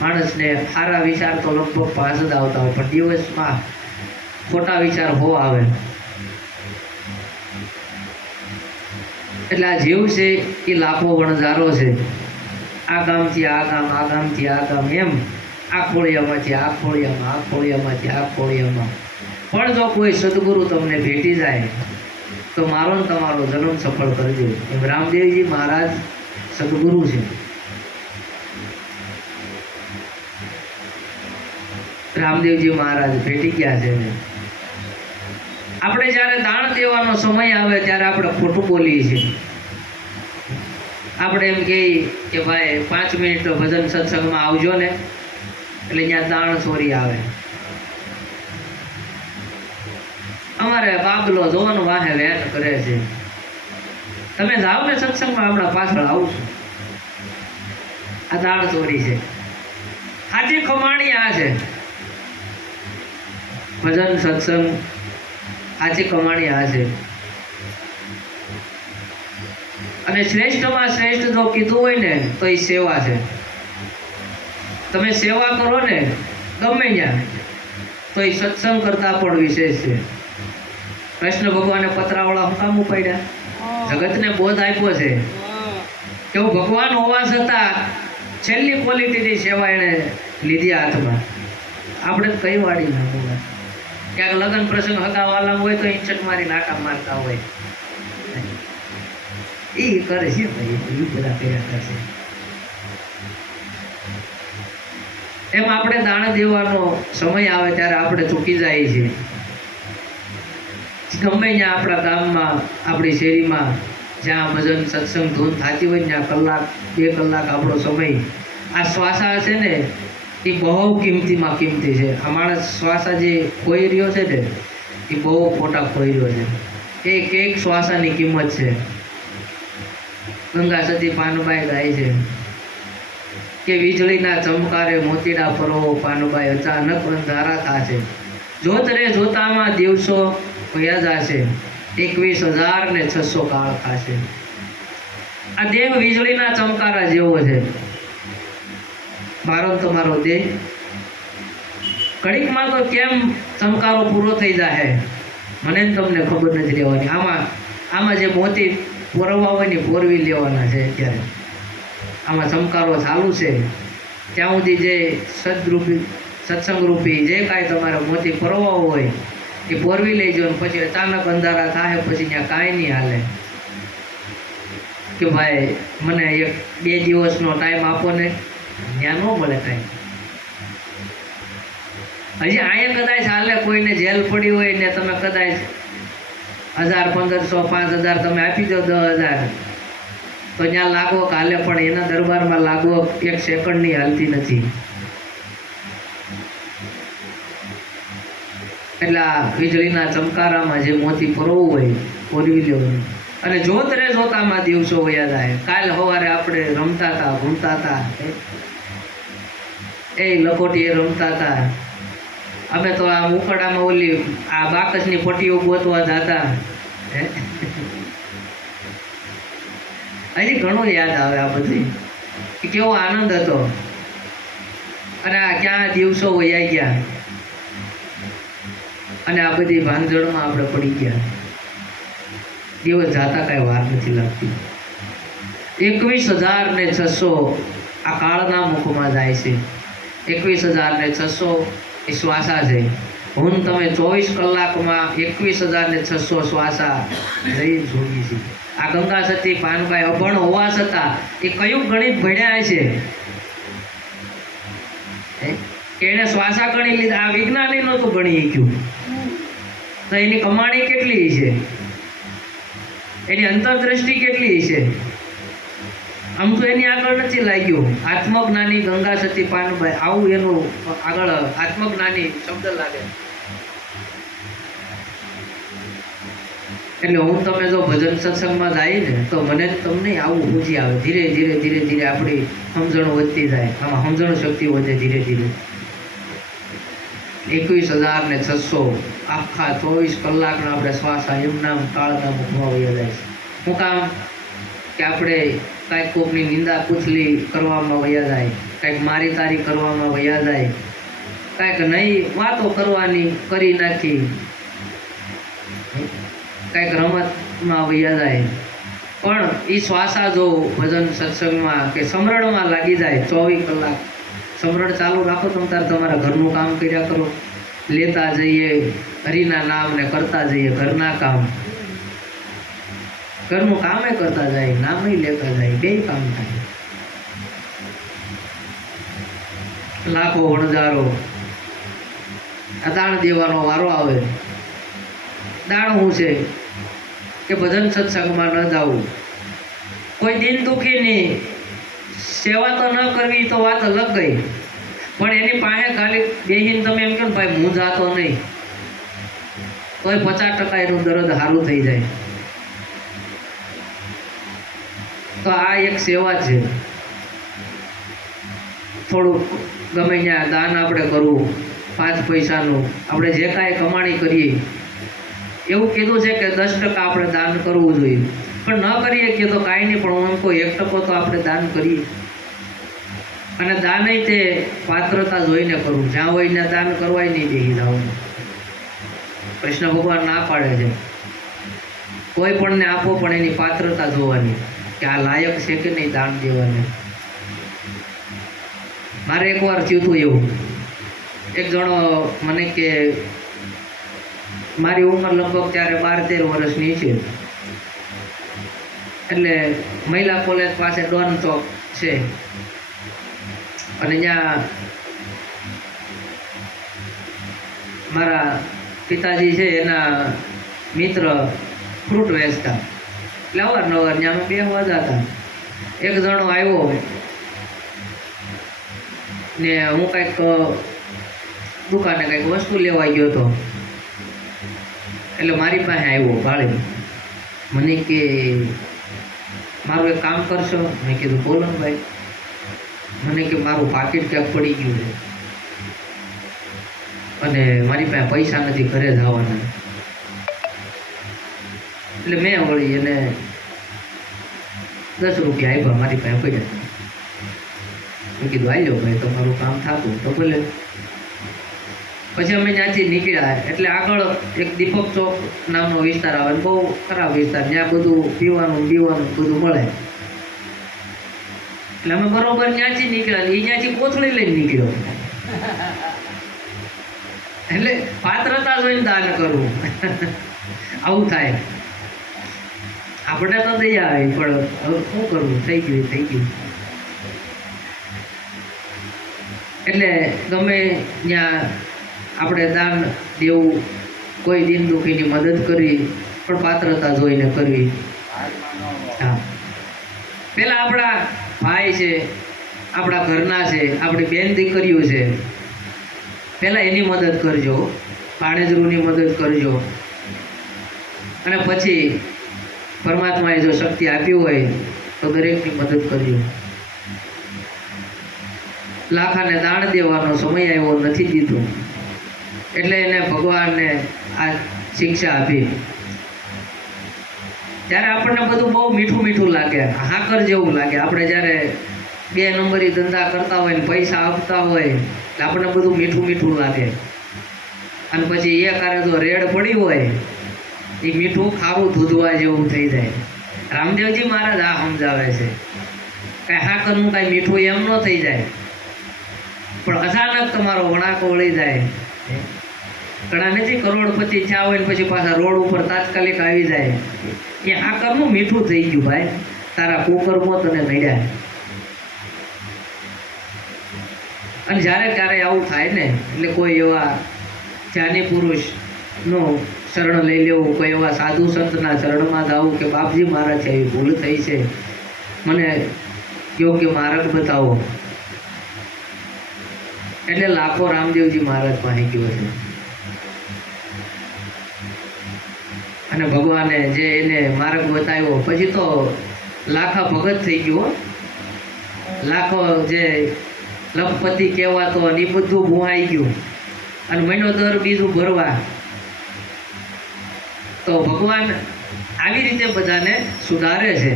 માણસને સારા વિચાર તો લગભગ 5 જ આવતા હોય, પણ દિવસમાં ખોટા વિચાર આવે. એટલે આ જીવ છે એ લાખો વણઝારો છે. આ ગામથી આ ગામ, આ ગામથી આ ગામ, એમ આ ખોળિયામાંથી આ ખોળિયામાં, આ ખોળિયામાંથી આ ખોળિયામાં. પણ જો કોઈ સદગુરુ તમને ભેટી જાય તો મારો ને તમારો જન્મ સફળ કરજો. એમ રામદેવજી મહારાજ સદગુરુ છે. રામદેવજી મહારાજ ભેટી ગયા છે. આપણે જ્યારે દાન દેવાનો સમય આવે ત્યારે આપણે ખોટું બોલીએ છીએ. આપણે એમ કહીએ કે ભાઈ 5 મિનિટ ભજન સત્સંગમાં આવજો ને, એટલે અહીંયા દાણ ચોરી આવે. અમારે બાબલો જોવાનું વાહે વેન કરે છે. તમે જાઓ ને સત્સંગમાં, હમણાં પાછળ આવશું. આ દાણ ચોરી છે. સાચી કમાણી આ છે. ભજન સત્સંગ સાચી કમાણી આ છે. અને શ્રેષ્ઠમાં શ્રેષ્ઠ જો કીધું હોય ને તો એ સેવા છે. તમે સેવા કરો ને ગમે ત્યાં, તો એ સત્સંગ કરતા પણ વિશેષ છે. કૃષ્ણ ભગવાને પતરાવાળા હું કામ ઉપાડ્યા? જગતને બોધ આપ્યો છે કે હું ભગવાન હોવા છતાં છેલ્લી ક્વોલિટીની સેવા એને લીધી હાથમાં. આપણે કઈ વાળી ના બોલા. ક્યાંક લગ્ન પ્રસંગ હગાવાલા હોય તો ઇન્ચટ મારી નાકા મારતા હોય. એ કરે છે ભાઈ, એ બધા કર્યા કરશે. એમ આપણે દાણ દેવાનો સમય આવે ત્યારે આપણે ચૂકી જાય છે. ગમે ત્યાં આપણા ગામમાં, આપણી શેરીમાં જ્યાં ભજન સત્સંગ ધૂન થતી હોય ત્યાં 1-2 કલાક આપણો સમય, આ શ્વાસા છે ને એ બહુ કિંમતીમાં કિંમતી છે. આ માણસ શ્વાસા જે ખોઈ રહ્યો છે ને એ બહુ ખોટા ખોઈ રહ્યો છે. એક શ્વાસાની કિંમત છે. ગંગા સતી પાનુબાઈ ગાય છે કે વીજળીના ચમકારે મોતીડા પરો પાનુબાઈ અચાનક અંધારા થાશે, જોત રે જોતામાં દિવસો વયા જાશે, 21,600 કાળ ખાશે. આ દેહ વીજળીના ચમકારા જેવો છે. મારો તમારો દેહ ઘડીકમાં તો કેમ ચમકારો પૂરો થઈ જાય મને તમને ખબર નથી રહેવાની. આમાં જે મોતી પોરવવા હોય ને પોરવી લેવાના છે. અત્યારે આમાં ચમકારો ચાલુ છે ત્યાં સુધી જે સદરૂપી સત્સંગરૂપી જે કાંઈ તમારે મોતી પરવા હોય એ પોરવી લેજો. ને પછી અચાનક અંધારા થાય પછી ત્યાં કાંઈ નહીં હાલે કે ભાઈ મને 1-2 દિવસનો ટાઈમ આપો ને, ત્યાં ન મળે કાંઈ. હજી અહીંયા કદાચ હાલે, કોઈને જેલ પડી હોય ને તમે કદાચ 1,000, 1,500, 5,000 તમે આપી દો, 10,000 તો ત્યાં લાગવો હાલે, પણ એના દરબારમાં લાગવો 1 સેકન્ડની હાલતી નથી. એટલે વીજળીના ચમકારામાં જે મોતી પરવવું હોય પોરવી લેવાનું. અને જોત રે જોતામાં દિવસો વયા જાય. કાલ સવારે આપણે રમતા હતા, ઘૂમતા હતા, એ લખોટી રમતા હતા. અમે તો આ ઉકડામાં ઓલી આ બાકસની પટ્ટીઓ ગોતવા જતા. હજી ઘણું યાદ આવે આ બધી, કેવો આનંદ હતો. અને આ ક્યાં દિવસો વયા ગયા અને આ બધી ભાંજણમાં આપણે પડી ગયા. દિવસ જાતા કાંઈ વાર નથી લાગતી. 21,600 આ કાળના મુખમાં જાય છે. 21,600 એ શ્વાસા છે. હું તમે 24 કલાકમાં 21,600 શ્વાસા જઈ જોઈ છે. આ ગંગા સતી પાનભાઈ અભણ હોવા છતાં એ કયું ગણિત ભણ્યા છે કે એને શ્વાસા ગણી લીધા? આ વિજ્ઞાની નહોતું ગણી શક્યું તો એની કમાણી કેટલી છે, એની અંતરદ્રષ્ટિ કેટલી છે? આમ તો એની આગળ નથી લાગ્યું. આત્મજ્ઞાની ગંગા સતી પાનભાઈ, આવું એનું આગળ આત્મજ્ઞાની શબ્દ લાગે. એટલે હું તમે જો ભજન સત્સંગમાં જાય ને તો મને તમને આવું પૂછી આવે. ધીરે ધીરે ધીરે ધીરે આપણી સમજણ વધતી જાય, આમાં સમજણ શક્તિ વધે ધીરે ધીરે. 21,600 આખા 24 કલાકના આપણે શ્વાસ એમના કાળના મુખમાં વહી જાય છે. શું કામ? કે આપણે કાંઈક કોકની નિંદા કુચલી કરવામાં વયા જાય, કાંઈક મારી તારી કરવામાં વયા જાય, કાંઈક નહીં વાતો કરવાની કરી નાખી, કાંઈક રમતમાં વયા જાય. પણ એ શ્વાસા જો ભજન સત્સંગમાં કે સમરણમાં લાગી જાય 24 કલાક સમરણ ચાલુ રાખો, તમે તાર તમારા ઘરનું કામ કર્યા કરો, લેતા જઈએ હરિના નામ ને કરતા જઈએ ઘરના કામ. ઘરનું કામે કરતા જાય, નામે લેતા જાય, બે કામ થાય. લાખો વણજારો આ દાણ દેવાનો વારો આવે. દાણ શું છે કે ભજન સત્સંગમાં ન જવું, કોઈ દિન દુખીની સેવા તો ન કરવી તો વાત અલગ ગઈ, પણ એની પાસે ખાલી બેહીને તમે એમ કહો ને ભાઈ હું જાતો નહીં, તોય 50% એનું દર્દ સારું થઈ જાય. તો આ એક સેવા છે. થોડુંક ગમે ત્યાં દાન આપણે કરવું, 5 પૈસાનું આપણે જે કાંઈ કમાણી કરીએ, એવું કીધું છે કે 10% આપણે દાન કરવું જોઈએ. પણ ન કરીએ કે તો કાંઈ નહીં, પણ હું એમ કહું 1% તો આપણે દાન કરીએ. અને દાનય તે પાત્રતા જોઈને કરવું, જ્યાં હોય ત્યાં દાન કરવાય નહીં બેસી જવાનું. કૃષ્ણ ભગવાન ના પાડે છે કોઈ પણને આપો, પણ એની પાત્રતા જોવાની કે આ લાયક છે કે નહીં દાન દેવાને. મારે એકવાર થયું હતું એવું, એક જણો મને કે મારી ઉંમર લગભગ ત્યારે 12-13 વર્ષની છે, એટલે મહિલા કોલેજ પાસે ડોન ચોક છે, અને ત્યાં મારા પિતાજી છે એના મિત્ર ફ્રૂટ વેચતા, એટલે અવારનવાર ત્યાં બેસવા જતા. એક જણો આવ્યો ને હું કંઈક દુકાને કંઈક વસ્તુ લેવા ગયો હતો, એટલે મારી પાસે આવ્યો ભાળી. મને કે મારું એક કામ કરશો? મેં કીધું બોલો ને ભાઈ. મને કે મારું પાકીટ ક્યાંક પડી ગયું છે અને મારી પાસે પૈસા નથી ઘરે જવાના. એટલે મેં વળી એને 10 રૂપિયા આપ્યા, મારી પાસે પડ્યા. મેં કીધું આલ્યો ભાઈ, તમારું કામ થતું તો બોલે. પછી અમે ત્યાંથી નીકળ્યા, એટલે આગળ એક દીપક ચોક નામનો વિસ્તાર આવે, બહુ ખરાબ વિસ્તાર, જ્યાં બધું પીવાનું બધું મળે. એટલે અમે બરોબર ત્યાંથી નીકળ્યા, એ ત્યાંથી કોથળી લઈને નીકળ્યો. એટલે પાત્રતા જોઈને દાન કરવું. આવું થાય. આપણે તો દયા આવી, પણ હવે શું કરવું, થઈ ગયું. એટલે ગમે ત્યાં આપણે દાન દેવું, કોઈ દિન દુખીની મદદ કરવી, પણ પાત્રતા જોઈને કરવી. હા, પેલા આપણા ભાઈ છે, આપણા ઘરના છે, આપણી બેન દીકરીઓ છે, પહેલાં એની મદદ કરજો, ભાણેજરૂની મદદ કરજો, અને પછી પરમાત્માએ જો શક્તિ આપી હોય તો દરેકની મદદ કરજો. લાખાને દાણ દેવાનો સમય આવ્યો નથી દીધો, એટલે એને ભગવાનને આ શિક્ષા આપી. ત્યારે આપણને બધું બહુ મીઠું લાગે, હાકર જેવું લાગે. આપણે જ્યારે 2 નંબરી ધંધા કરતા હોય ને પૈસા આપતા હોય એટલે આપણને બધું મીઠું લાગે. અને પછી એ કારે જો રેડ પડી હોય, એ મીઠું ખારું ધૂધવા જેવું થઈ જાય. રામદેવજી મહારાજ આ સમજાવે છે કાંઈ હાકરનું કાંઈ મીઠું એમ ન થઈ જાય, પણ અચાનક તમારો વણાકો વળી જાય. ઘણા નથી કરોડપતિ થયા હોય ને પછી પાછા રોડ ઉપર તાત્કાલિક આવી જાય, એ હાકરનું મીઠું થઈ ગયું ભાઈ, તારા કુકર્મો તને નડ્યા. અને જ્યારે ક્યારે આવું થાય ને એટલે કોઈ એવા જ્ઞાની પુરુષનું શરણ લઈ લેવું, કોઈ એવા સાધુ સંતના ચરણમાં જવું કે બાપજી મહારાજ છે, એવી ભૂલ થઈ છે, મને યોગ્ય માર્ગ બતાવો. એટલે લાખો રામદેવજી મહારાજ પાસે ગયો છે. અને ભગવાને જે એને માર્ગ બતાવ્યો પછી તો લાખા ભગત થઈ ગયો. લાખો જે લખપતિ કહેવાતો એ બધું ભૂહાઈ ગયું અને મહિનો દર બીજું ભરવા. તો ભગવાન આવી રીતે બધાને સુધારે છે.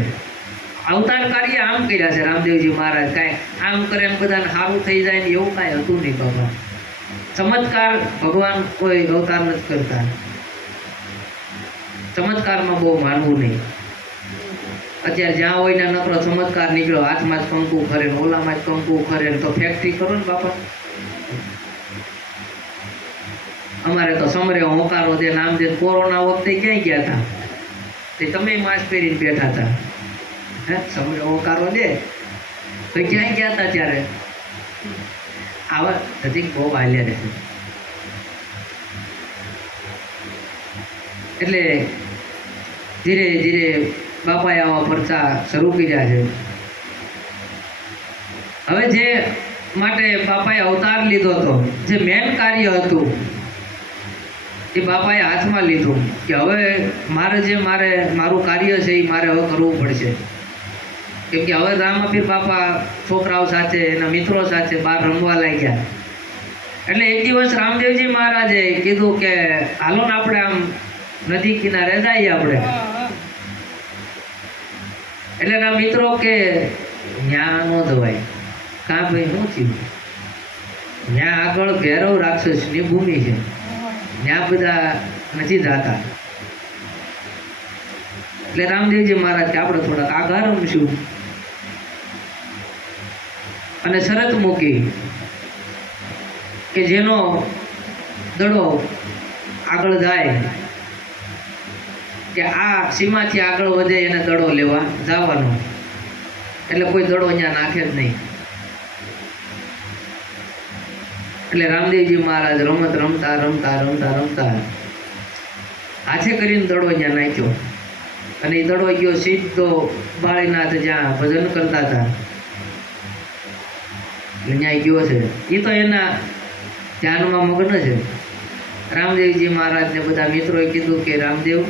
અવતાર કાર્ય આમ કર્યા છે રામદેવજી મહારાજ, કાંઈ આમ કરે ને બધાને સારું થઈ જાય ને એવું કાંઈ હતું નહીં બાબા. ચમત્કાર ભગવાન કોઈ અવતાર નથી કરતા, ચમત્કારમાં બહુ માનવું નહીં. અત્યારે જ્યાં હોય ને નકરો ચમત્કાર નીકળ્યો, હાથમાં જ કંકુ ખરે ને ઓલામાં જ કંકુ ખરે ને, તો ફેક્ટરી કરો ને બાપા. અમારે તો સમરે હોકારો દે નામ દે, કોરોના વખતે ક્યાંય ગયા હતા તે તમે માસ્ક પહેરીને બેઠા હતા. હે સમરે હોકારો દે તો ક્યાંય ગયા હતા ત્યારે આવા નજીક બહુ હાલ્યા રહેશે. એટલે ધીરે ધીરે બાપાએ આવા પરચા શરૂ કર્યા છે. હવે જે માટે બાપાએ અવતાર લીધો હતો, જે મેન કાર્ય હતું એ બાપાએ હાથમાં લીધું કે હવે મારું કાર્ય છે એ મારે હવે કરવું પડશે. કેમ કે હવે રામાપીર બાપા છોકરાઓ સાથે એના મિત્રો સાથે બહાર રમવા લાગ્યા. એટલે એક દિવસ રામદેવજી મહારાજે કીધું કે હાલો ને આપણે આમ નદી કિનારે જઈએ આપણે. એટલે એના મિત્રો કે ન્યા ન દવાય. કાં ભાઈ શું થયું? ત્યાં આગળ ભૈરવ રાક્ષસની ભૂમિ છે, ત્યાં બધા નથી જાતા. એટલે રામદેવજી મહારાજ કે આપણે થોડાક આગળ રમશું. અને શરત મૂકી કે જેનો દડો આગળ જાય કે આ સીમાથી આગળ વધે એને દડો લેવા જવાનો. એટલે કોઈ દડો અહીંયા નાખે જ નહીં. એટલે રામદેવજી મહારાજ રમત રમતા રમતા રમતા રમતા હાથે કરીને દડો અહીંયા નાખ્યો અને એ દડો ગયો સીધો બાળીનાથ જ્યાં ભજન કરતા હતા ત્યાં ગયો છે. એ તો એના ધ્યાનમાં મગ્ન છે. રામદેવજી મહારાજને બધા મિત્રોએ કીધું કે રામદેવ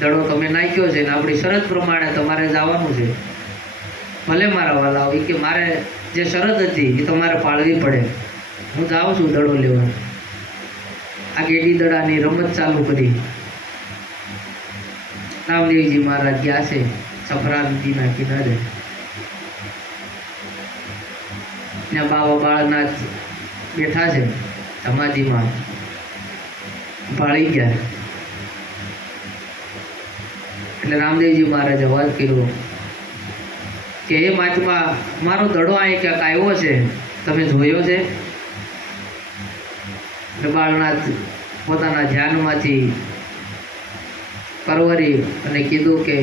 દડો તમે નાખ્યો છે ને આપણી શરત પ્રમાણે તમારે જવાનું છે. ભલે મારા વાલા હોય કે મારે જે શરત હતી એ તમારે પાળવી પડે. હું જાઉં છું દડો લેવા. આ ગેડી દડાની રમત ચાલુ કરી. રામદેવજી મહારાજ ગયા છે સફરા નદીના કિનારે. ત્યાં બાબા બાળનાથ બેઠા છે સમાધિમાં, ભાળી ગયા. એટલે રામદેવજી મહારાજે અવાજ કર્યો કે એ મહાત્મા મારો દડો અહીં ક્યાંક આવ્યો છે, તમે જોયો છે? બાળનાથ પોતાના ધ્યાનમાંથી પરવરી અને કીધું કે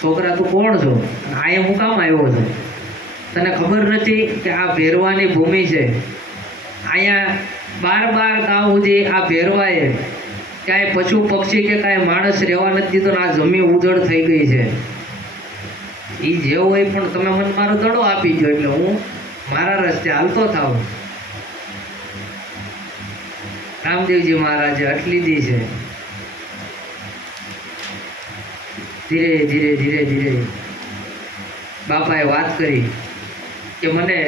છોકરા તું કોણ છો? અહીંયા હું કામ આવ્યો છું? તને ખબર નથી કે આ ભેરવાની ભૂમિ છે? અહીંયા 12 ગામ સુધી આ ભેરવાએ ક્યાંય પશુ પક્ષી કે કાંઈ માણસ રહેવા નથી દીધો ને આ જમીન ઉજળ થઈ ગઈ છે. એ જે હોય પણ તમે મને મારો દડો આપી દો એટલે હું મારા રસ્તે હાલતો થાઉં. રામદેવજી મહારાજે અટ લીધી છે. ધીરે ધીરે ધીરે ધીરે બાપાએ વાત કરી કે મને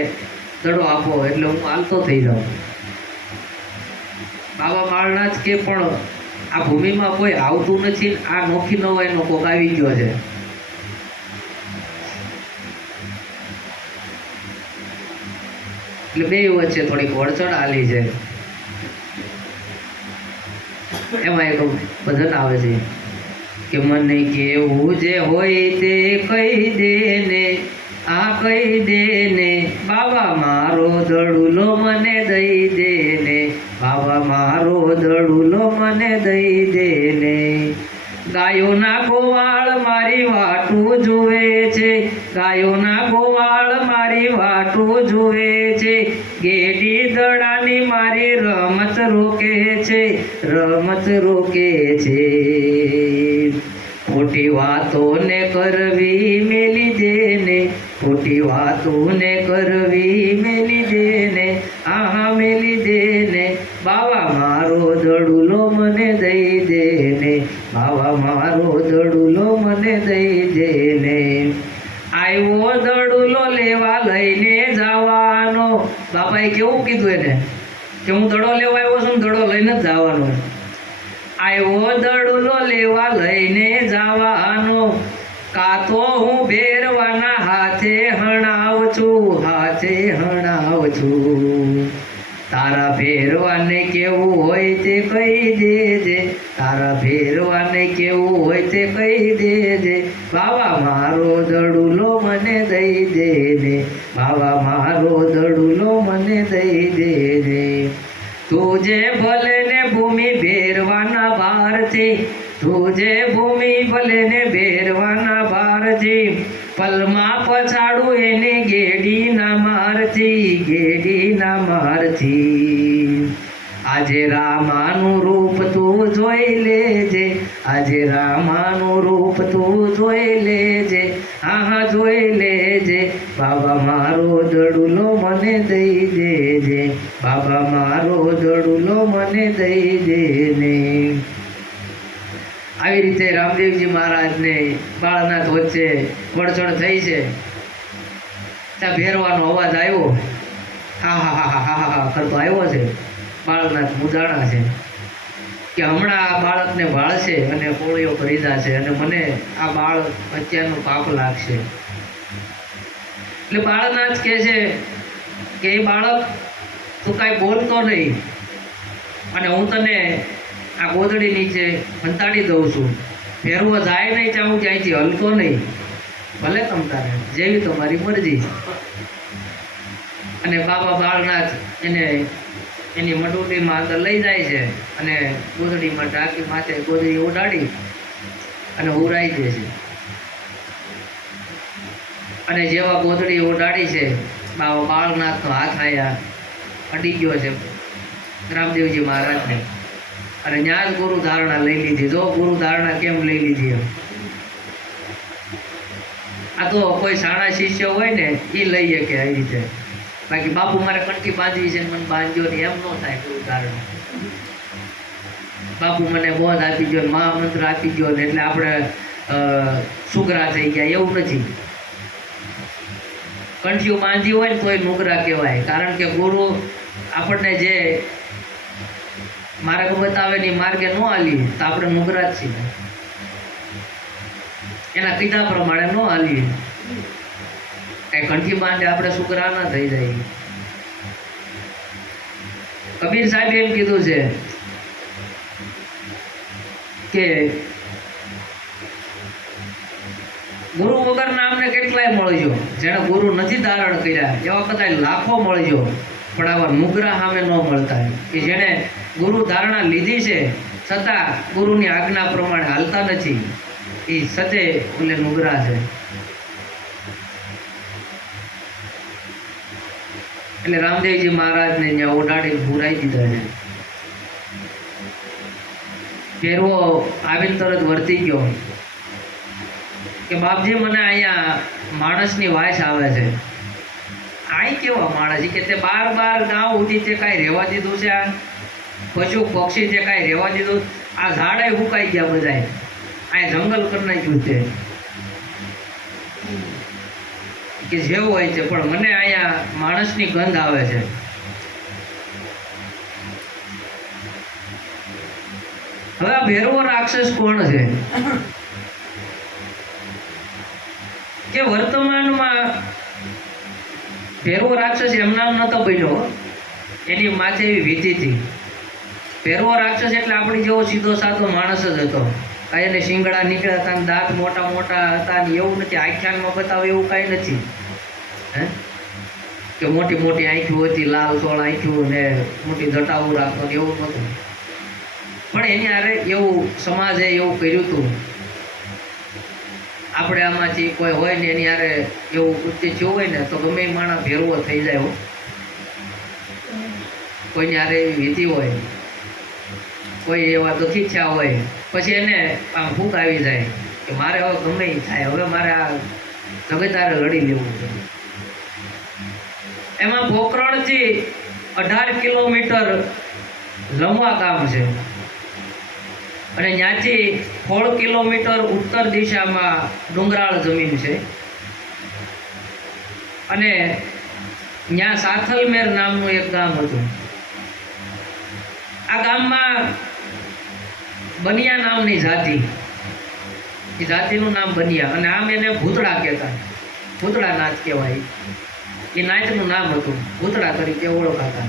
દડો આપો એટલે હું હાલતો થઈ જાઉં. બાબા બાળનાથ કે પણ આ ભૂમિમાં કોઈ આવતું નથી, આ નોખી ન હોય એનો કોક આવી ગયો છે. એટલે બે વચ્ચે થોડીક વળચણ આલી છે. એમાં એક ભજન આવે છે કે મને કેવું જે હોય તે કહી દે ને આ કહી દે ને બાબા મારો દડુલો મને દઈ દે ને, બાબા મારો દડુલો મને દઈ દે ને. ગાયોના ગોવાળ મારી વાટું જુએ છે, ગાયોના ગોવાળ મારી વાટું જુએ છે, ગેડી દડાની મારી રમત રોકે છે, રમત રોકે છે. ખોટી વાતો ને કરવી મેલી દે ને, ખોટી વાતો ને કરવી મેલી દે ને, આહા મેલી દે ને, બાવા મારો દડુલો મને દઈ દે ને, બાવા મારો દડુલો મને દઈ દે ને. આવ્યો દડુલો લેવા લઈને જવાનો. બાપાએ કેવું કીધું એને કે હું દડો લેવા આવ્યો છું, દડો લઈને જ જવાનો. આવ્યો દડુલો લેવા લઈને જવાનો, કાતો હું ભેરવાના હાથે હણાવ છું, હાથે હણાવ છું. તારા ભેરવાને કેવું હોય તે કહી દેજે, તારા ભેરવાને કેવું હોય તે કહી દેજે, બાવા મારો દડુલો મને દઈ દે ને, બાવા મારો દડુલો મને દઈ દે ને. તુજે ભલે ને ભૂમિ ભેરવાના ભારથી, તુજે ભૂમિ ભલે ને ભેરવાના ભારથી, પલમાં પછાડું એને ગેડીના મારથી, ગેડીના મારથી. આજે રામાનું રૂપ તું જોઈ લેજે, આજે રામાનું રૂપ તું જોઈ લેજે, હા જોઈ લેજે, બાબા મારો દડુલો મને દઈ દેજે, બાબા મારો દડુલો મને દઈ દે ને. આવી રીતે રામદેવજી મહારાજને બાળનાથ વચ્ચે વડચણ થઈ છે. ત્યાં ભેરવાનો અવાજ આવ્યો, હા હા હા હા હા હા કરતો આવ્યો છે. બાળનાથ મુદાણા છે કે હમણાં આ બાળકને ભાળશે અને કોળીઓ ખરીદા છે અને મને આ બાળક હત્યાનું પાપ લાગશે. એટલે બાળનાથ કહે છે કે એ બાળક તું કાંઈ બોલતો નહીં અને હું તને આ ગોદડી નીચે હંતાડી દઉં છું. ભેરવો જાય નહીં ત્યાં હું ત્યાંથી હલતો નહીં, ભલે તમ તારે જેવી તમારી મરજી. અને બાબા બાળનાથ એને એની મટુટીમાં અંદર લઈ જાય છે અને ગોદડીમાં ઢાંકી માથે ગોદડી ઉડાડી અને ઉરાઈ દે છે. અને જેવા ગોદડી ઉડાડી છે, બાબા બાળનાથનો હાથ આયા અડી ગયો છે રામદેવજી મહારાજને અને ત્યાં જ ગુરુ ધારણા લઈ લીધી. જો ગુરુ ધારણા કેમ લઈ લીધી એમ, આ તો કોઈ સાણા શિષ્ય હોય ને એ લઈ શકે આવી રીતે. બાકી બાપુ મારે કંઠી બાંધવી છે મને બાંધ્યો ને એમ ન થાય ગુરુ ધારણા. બાપુ મને બોધ આપી ગયો, મહામંત્ર આપી ગયો ને એટલે આપણે સુગરા થઈ ગયા એવું નથી. કંઠીઓ બાંધી હોય ને તોય નુગરા કહેવાય, કારણ કે ગુરુ આપણને જે માર્ગ બતાવે ને માર્ગે ન હાલીએ તો આપણે નુગરા જ છીએ. એના કીધા પ્રમાણે ન હાલીએ, કઈ કંઠી બાંધે આપણે સુગરા ના થઈ જાય. કબીર સાહેબ એમ કીધું છે કે ગુરુ વગર નામને કેટલાય મળજો, જેને ગુરુ નથી ધારણ કર્યા એવા કદાચ લાખો મળજો, પણ આવા નુગરા સામે ન મળતા. કે જેને ગુરુ ધારણા લીધી છે છતાં ગુરુની આજ્ઞા પ્રમાણે હાલતા નથી, એ સતે ઓલે નુગરા છે. એટલે રામદેવજી મહારાજને ત્યાં ઓઢાડીને ભૂરાઈ દીધા છે. ફેરવો આવીને તરત વર્તી ગયો કે બાપજી મને અહીંયા માણસની વાસ આવે છે. આઈ કેવા માણસ કે તે 12 ગાંવ સુધી તે કાંઈ રહેવા દીધું છે, આ પશુ પક્ષી તે કાંઈ રહેવા દીધું, આ ઝાડે ફૂંકાઈ ગયા બધાય, આ જંગલ કરી નાખ્યું છે કે જેવું હોય છે, પણ મને અહીંયા માણસની ગંધ આવે છે. હવે આ ભેરવો રાક્ષસ કોણ છે કે વર્તમાનમાં ભેરવો રાક્ષસ એમના નતો બન્યો, એની માથે એવી વીતી હતી. ભેરવો રાક્ષસ એટલે આપણી જેવો સીધો સાધો માણસ જ હતો. કાંઈ એને શિંગડા નીકળ્યા હતા, દાંત મોટા મોટા હતા ને એવું નથી, આખ્યાનમાં બતાવે એવું કાંઈ નથી. હે કે મોટી મોટી આંખ્યું હતી, લાલ સોળ આંખ્યું ને મોટી જટાવું રાખતો ને એવું નહોતું. પણ એની હારે એવું સમાજે એવું કર્યું હતું. આપણે આમાંથી કોઈ હોય ને એની હારે એવું ઉચ્ચ થયું હોય ને તો ગમે એ માણસ ભેરવો થઈ જાય હો. કોઈની હારે એવી વિધિ હોય, કોઈ એવા દુઃખી થયા હોય, પછી એને આમ ભૂખ આવી જાય કે મારે હવે ગમે એ થાય, હવે મારે આ જગતારે લડી લેવું છે. એમાં પોખરણથી 18 કિલોમીટર લંબા ગામ છે અને ત્યાંથી 16 કિલોમીટર ઉત્તર દિશામાં ડુંગરાળ જમીન છે અને ત્યાં સાથલમેર નામનું એક ગામ હતું. આ ગામમાં બનિયા નામની જાતિ, એ જાતિનું નામ બનિયા, અને આમ એને ભૂતળા કહેતા, ભૂતળા નાચ કહેવાય. એ નાચનું નામ હતું, ભૂતળા તરીકે ઓળખાતા.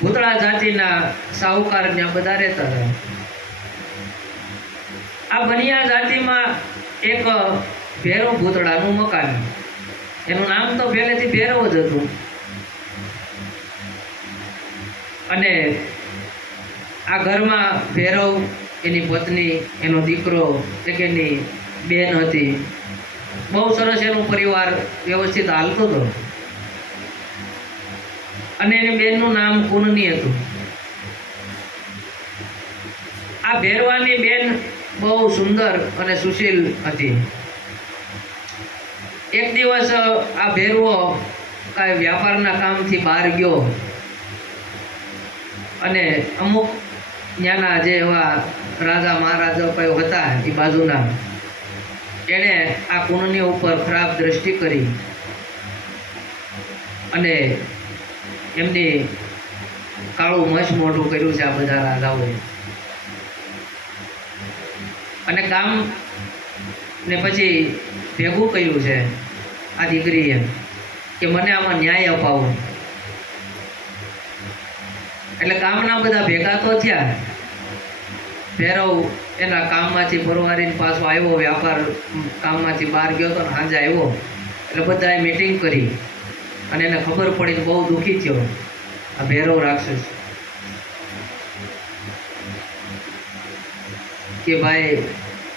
ભૂતળા જાતિના સાહુકાર ત્યાં બધા રહેતા હતા. આ બનિયા જાતિમાં એક ભેરવ ભૂતળાનું મકાન, એનું નામ તો પહેલેથી ભેરવ જ હતું. અને આ ઘરમાં ભેરવ, એની પત્ની, એનો દીકરો, એક એની બેન હતી. બહુ સરસ એનું પરિવાર વ્યવસ્થિત હાલતો હતો. અને એની બેનનું નામ કુનની હતું. આ ભેરવાની બેન બહુ સુંદર અને સુશીલ હતી. એક દિવસ આ ભેરવો કાંઈ વ્યાપારના કામથી બહાર ગયો અને અમુક ત્યાંના જે એવા રાજા મહારાજા કોઈ હતા એ બાજુના, એણે આ કુનની ઉપર ખરાબ દ્રષ્ટિ કરી અને એમની કાળું મચ મોઢું કર્યું છે આ બધા રાજાઓએ. અને ગામ ને પછી ભેગું કર્યું છે આ દીકરીએ કે મને આમાં ન્યાય અપાવો. એટલે ગામના બધા ભેગા તો થયા. ભેરવ એના કામમાંથી પરવારીને પાછો આવ્યો, વ્યાપાર કામમાંથી બહાર ગયો હતો ને સાંજે આવ્યો એટલે બધાએ મીટિંગ કરી અને એને ખબર પડીને બહુ દુઃખી થયો આ ભેરવ રાક્ષસ કે ભાઈ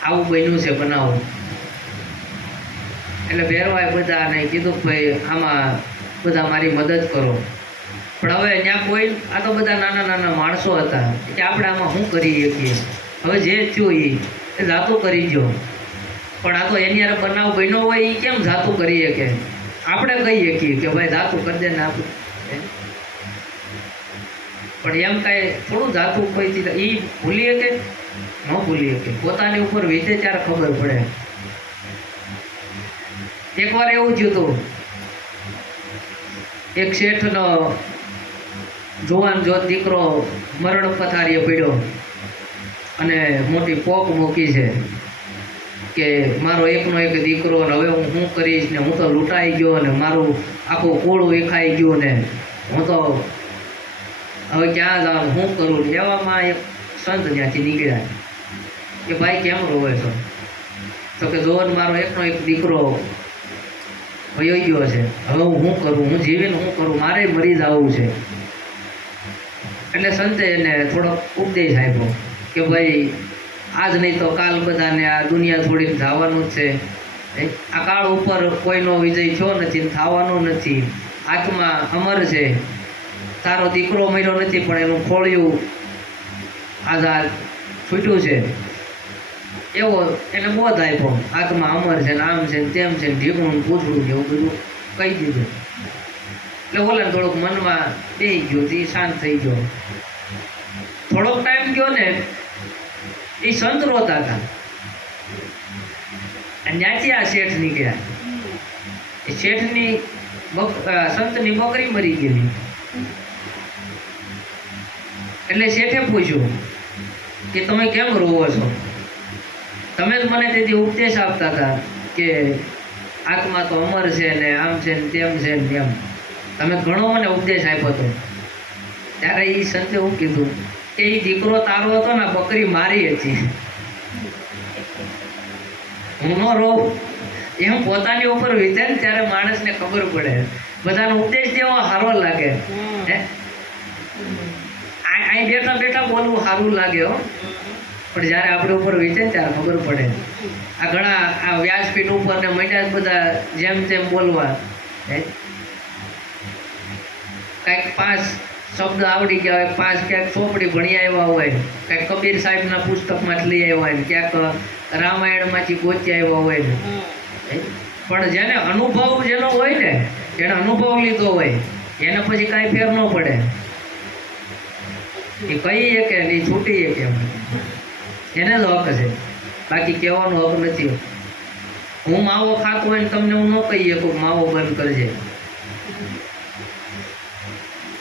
આવું બન્યું છે, બનાવો. એટલે ભેરવાએ બધાને કીધું કે ભાઈ આમાં બધા મારી મદદ કરો. પણ હવે ત્યાં કોઈ, આ તો બધા નાના નાના માણસો હતા કે આપણે આમાં શું કરી શકીએ, હવે જે થયું એ જાતું કરી ગયો. પણ આ તો એની યાર બનાવ બન્યો હોય એ કેમ જાતું કરી શકે? આપણે કહી શકીએ કે ભાઈ જાતું કરી દે ને આપણું, પણ એમ કાંઈ થોડું જાતું કોઈ એ ભૂલી શકે? ન ભૂલી શકે. પોતાની ઉપર વીતે ત્યારે ખબર પડે. એકવાર એવું થયું હતું, એક શેઠનો જુવાન જોત દીકરો મરણ પથારીએ પડ્યો અને મોટી પોક મૂકી છે કે મારો એકનો એક દીકરો, ને હવે હું શું કરીશ, ને હું તો લૂંટાઈ ગયો ને મારું આખું કોળું વિખાઈ ગયું ને હું તો હવે ક્યાં જાઉં, શું કરું? એવામાં એક સંત ત્યાંથી નીકળ્યા કે ભાઈ કેમ રોવે છો? તો કે જોન મારો એકનો એક દીકરો વયો ગયો છે, હવે હું શું કરું, હું જીવીને શું કરું, મારે મરી જવું છે. એટલે સંતે એને થોડો ઉપદેશ આપ્યો કે ભાઈ આજ નહીં તો કાલ બધાને આ દુનિયા છોડીને જવાનું જ છે. આ કાળ ઉપર કોઈનો વિજય થયો નથી, થવાનો નથી. આત્મા અમર છે. તારો દીકરો મર્યો નથી પણ એનું ખોળિયું આઝાદ છૂટ્યું છે, એવો એને બોધ આપ્યો. આત્મા અમર છે ને આમ છે ને તેમ છે ને ઢીકણું પૂછડું ને એવું બધું કહી દીધું. એટલે ઓલાને થોડુંક મનમાં બેસી ગયું, એ શાંત થઈ ગયો. થોડોક ટાઈમ ગયો ને એ સંત રોતા હતા અને ત્યાંથી આ શેઠ નીકળ્યા. એ શેઠની સંતની બકરી મરી ગયેલી. એટલે શેઠે પૂછ્યું કે તમે કેમ રોવો છો? તમે જ મને તેથી ઉપદેશ આપતા હતા કે આત્મા તો અમર છે ને આમ છે ને તેમ છે ને તેમ, તમે ઘણો મને ઉપદેશ આપ્યો હતો. ત્યારે એ સંતે એવું કીધું કે એ દીકરો તારો હતો ને બકરી મારી હતી, હું ન રોઉં એમ પોતાની ઉપર વીતે ને ત્યારે માણસને ખબર પડે. બધાનો ઉપદેશ જેવો સારો લાગે હે, અહીં બેઠા બેઠા બોલવું સારું લાગે હો, પણ જ્યારે આપણે ઉપર વીતે ને ત્યારે ખબર પડે. આ ઘણા આ વ્યાસપીઠ ઉપર ને મંડ્યા બધા જેમ તેમ બોલવા, હે કંઈક 5 શબ્દ આવડી ગયા હોય, 5 ક્યાંક ચોપડી ભણી આવ્યા હોય, ક્યાંક કબીર સાહેબના પુસ્તકમાંથી લઈ આવ્યા હોય ને ક્યાંક રામાયણમાંથી ગોતી આવ્યા હોય ને, પણ જેને અનુભવ જેનો હોય ને, જેને અનુભવ લીધો હોય એને પછી કાંઈ ફેર ન પડે. એ કહીએ કે એ છૂટીએ કે એને જ હક છે, બાકી કહેવાનો હક નથી. હું માવો ખાતો હોય ને તમને હું ન કહીએ કે માવો બંધ કરજે,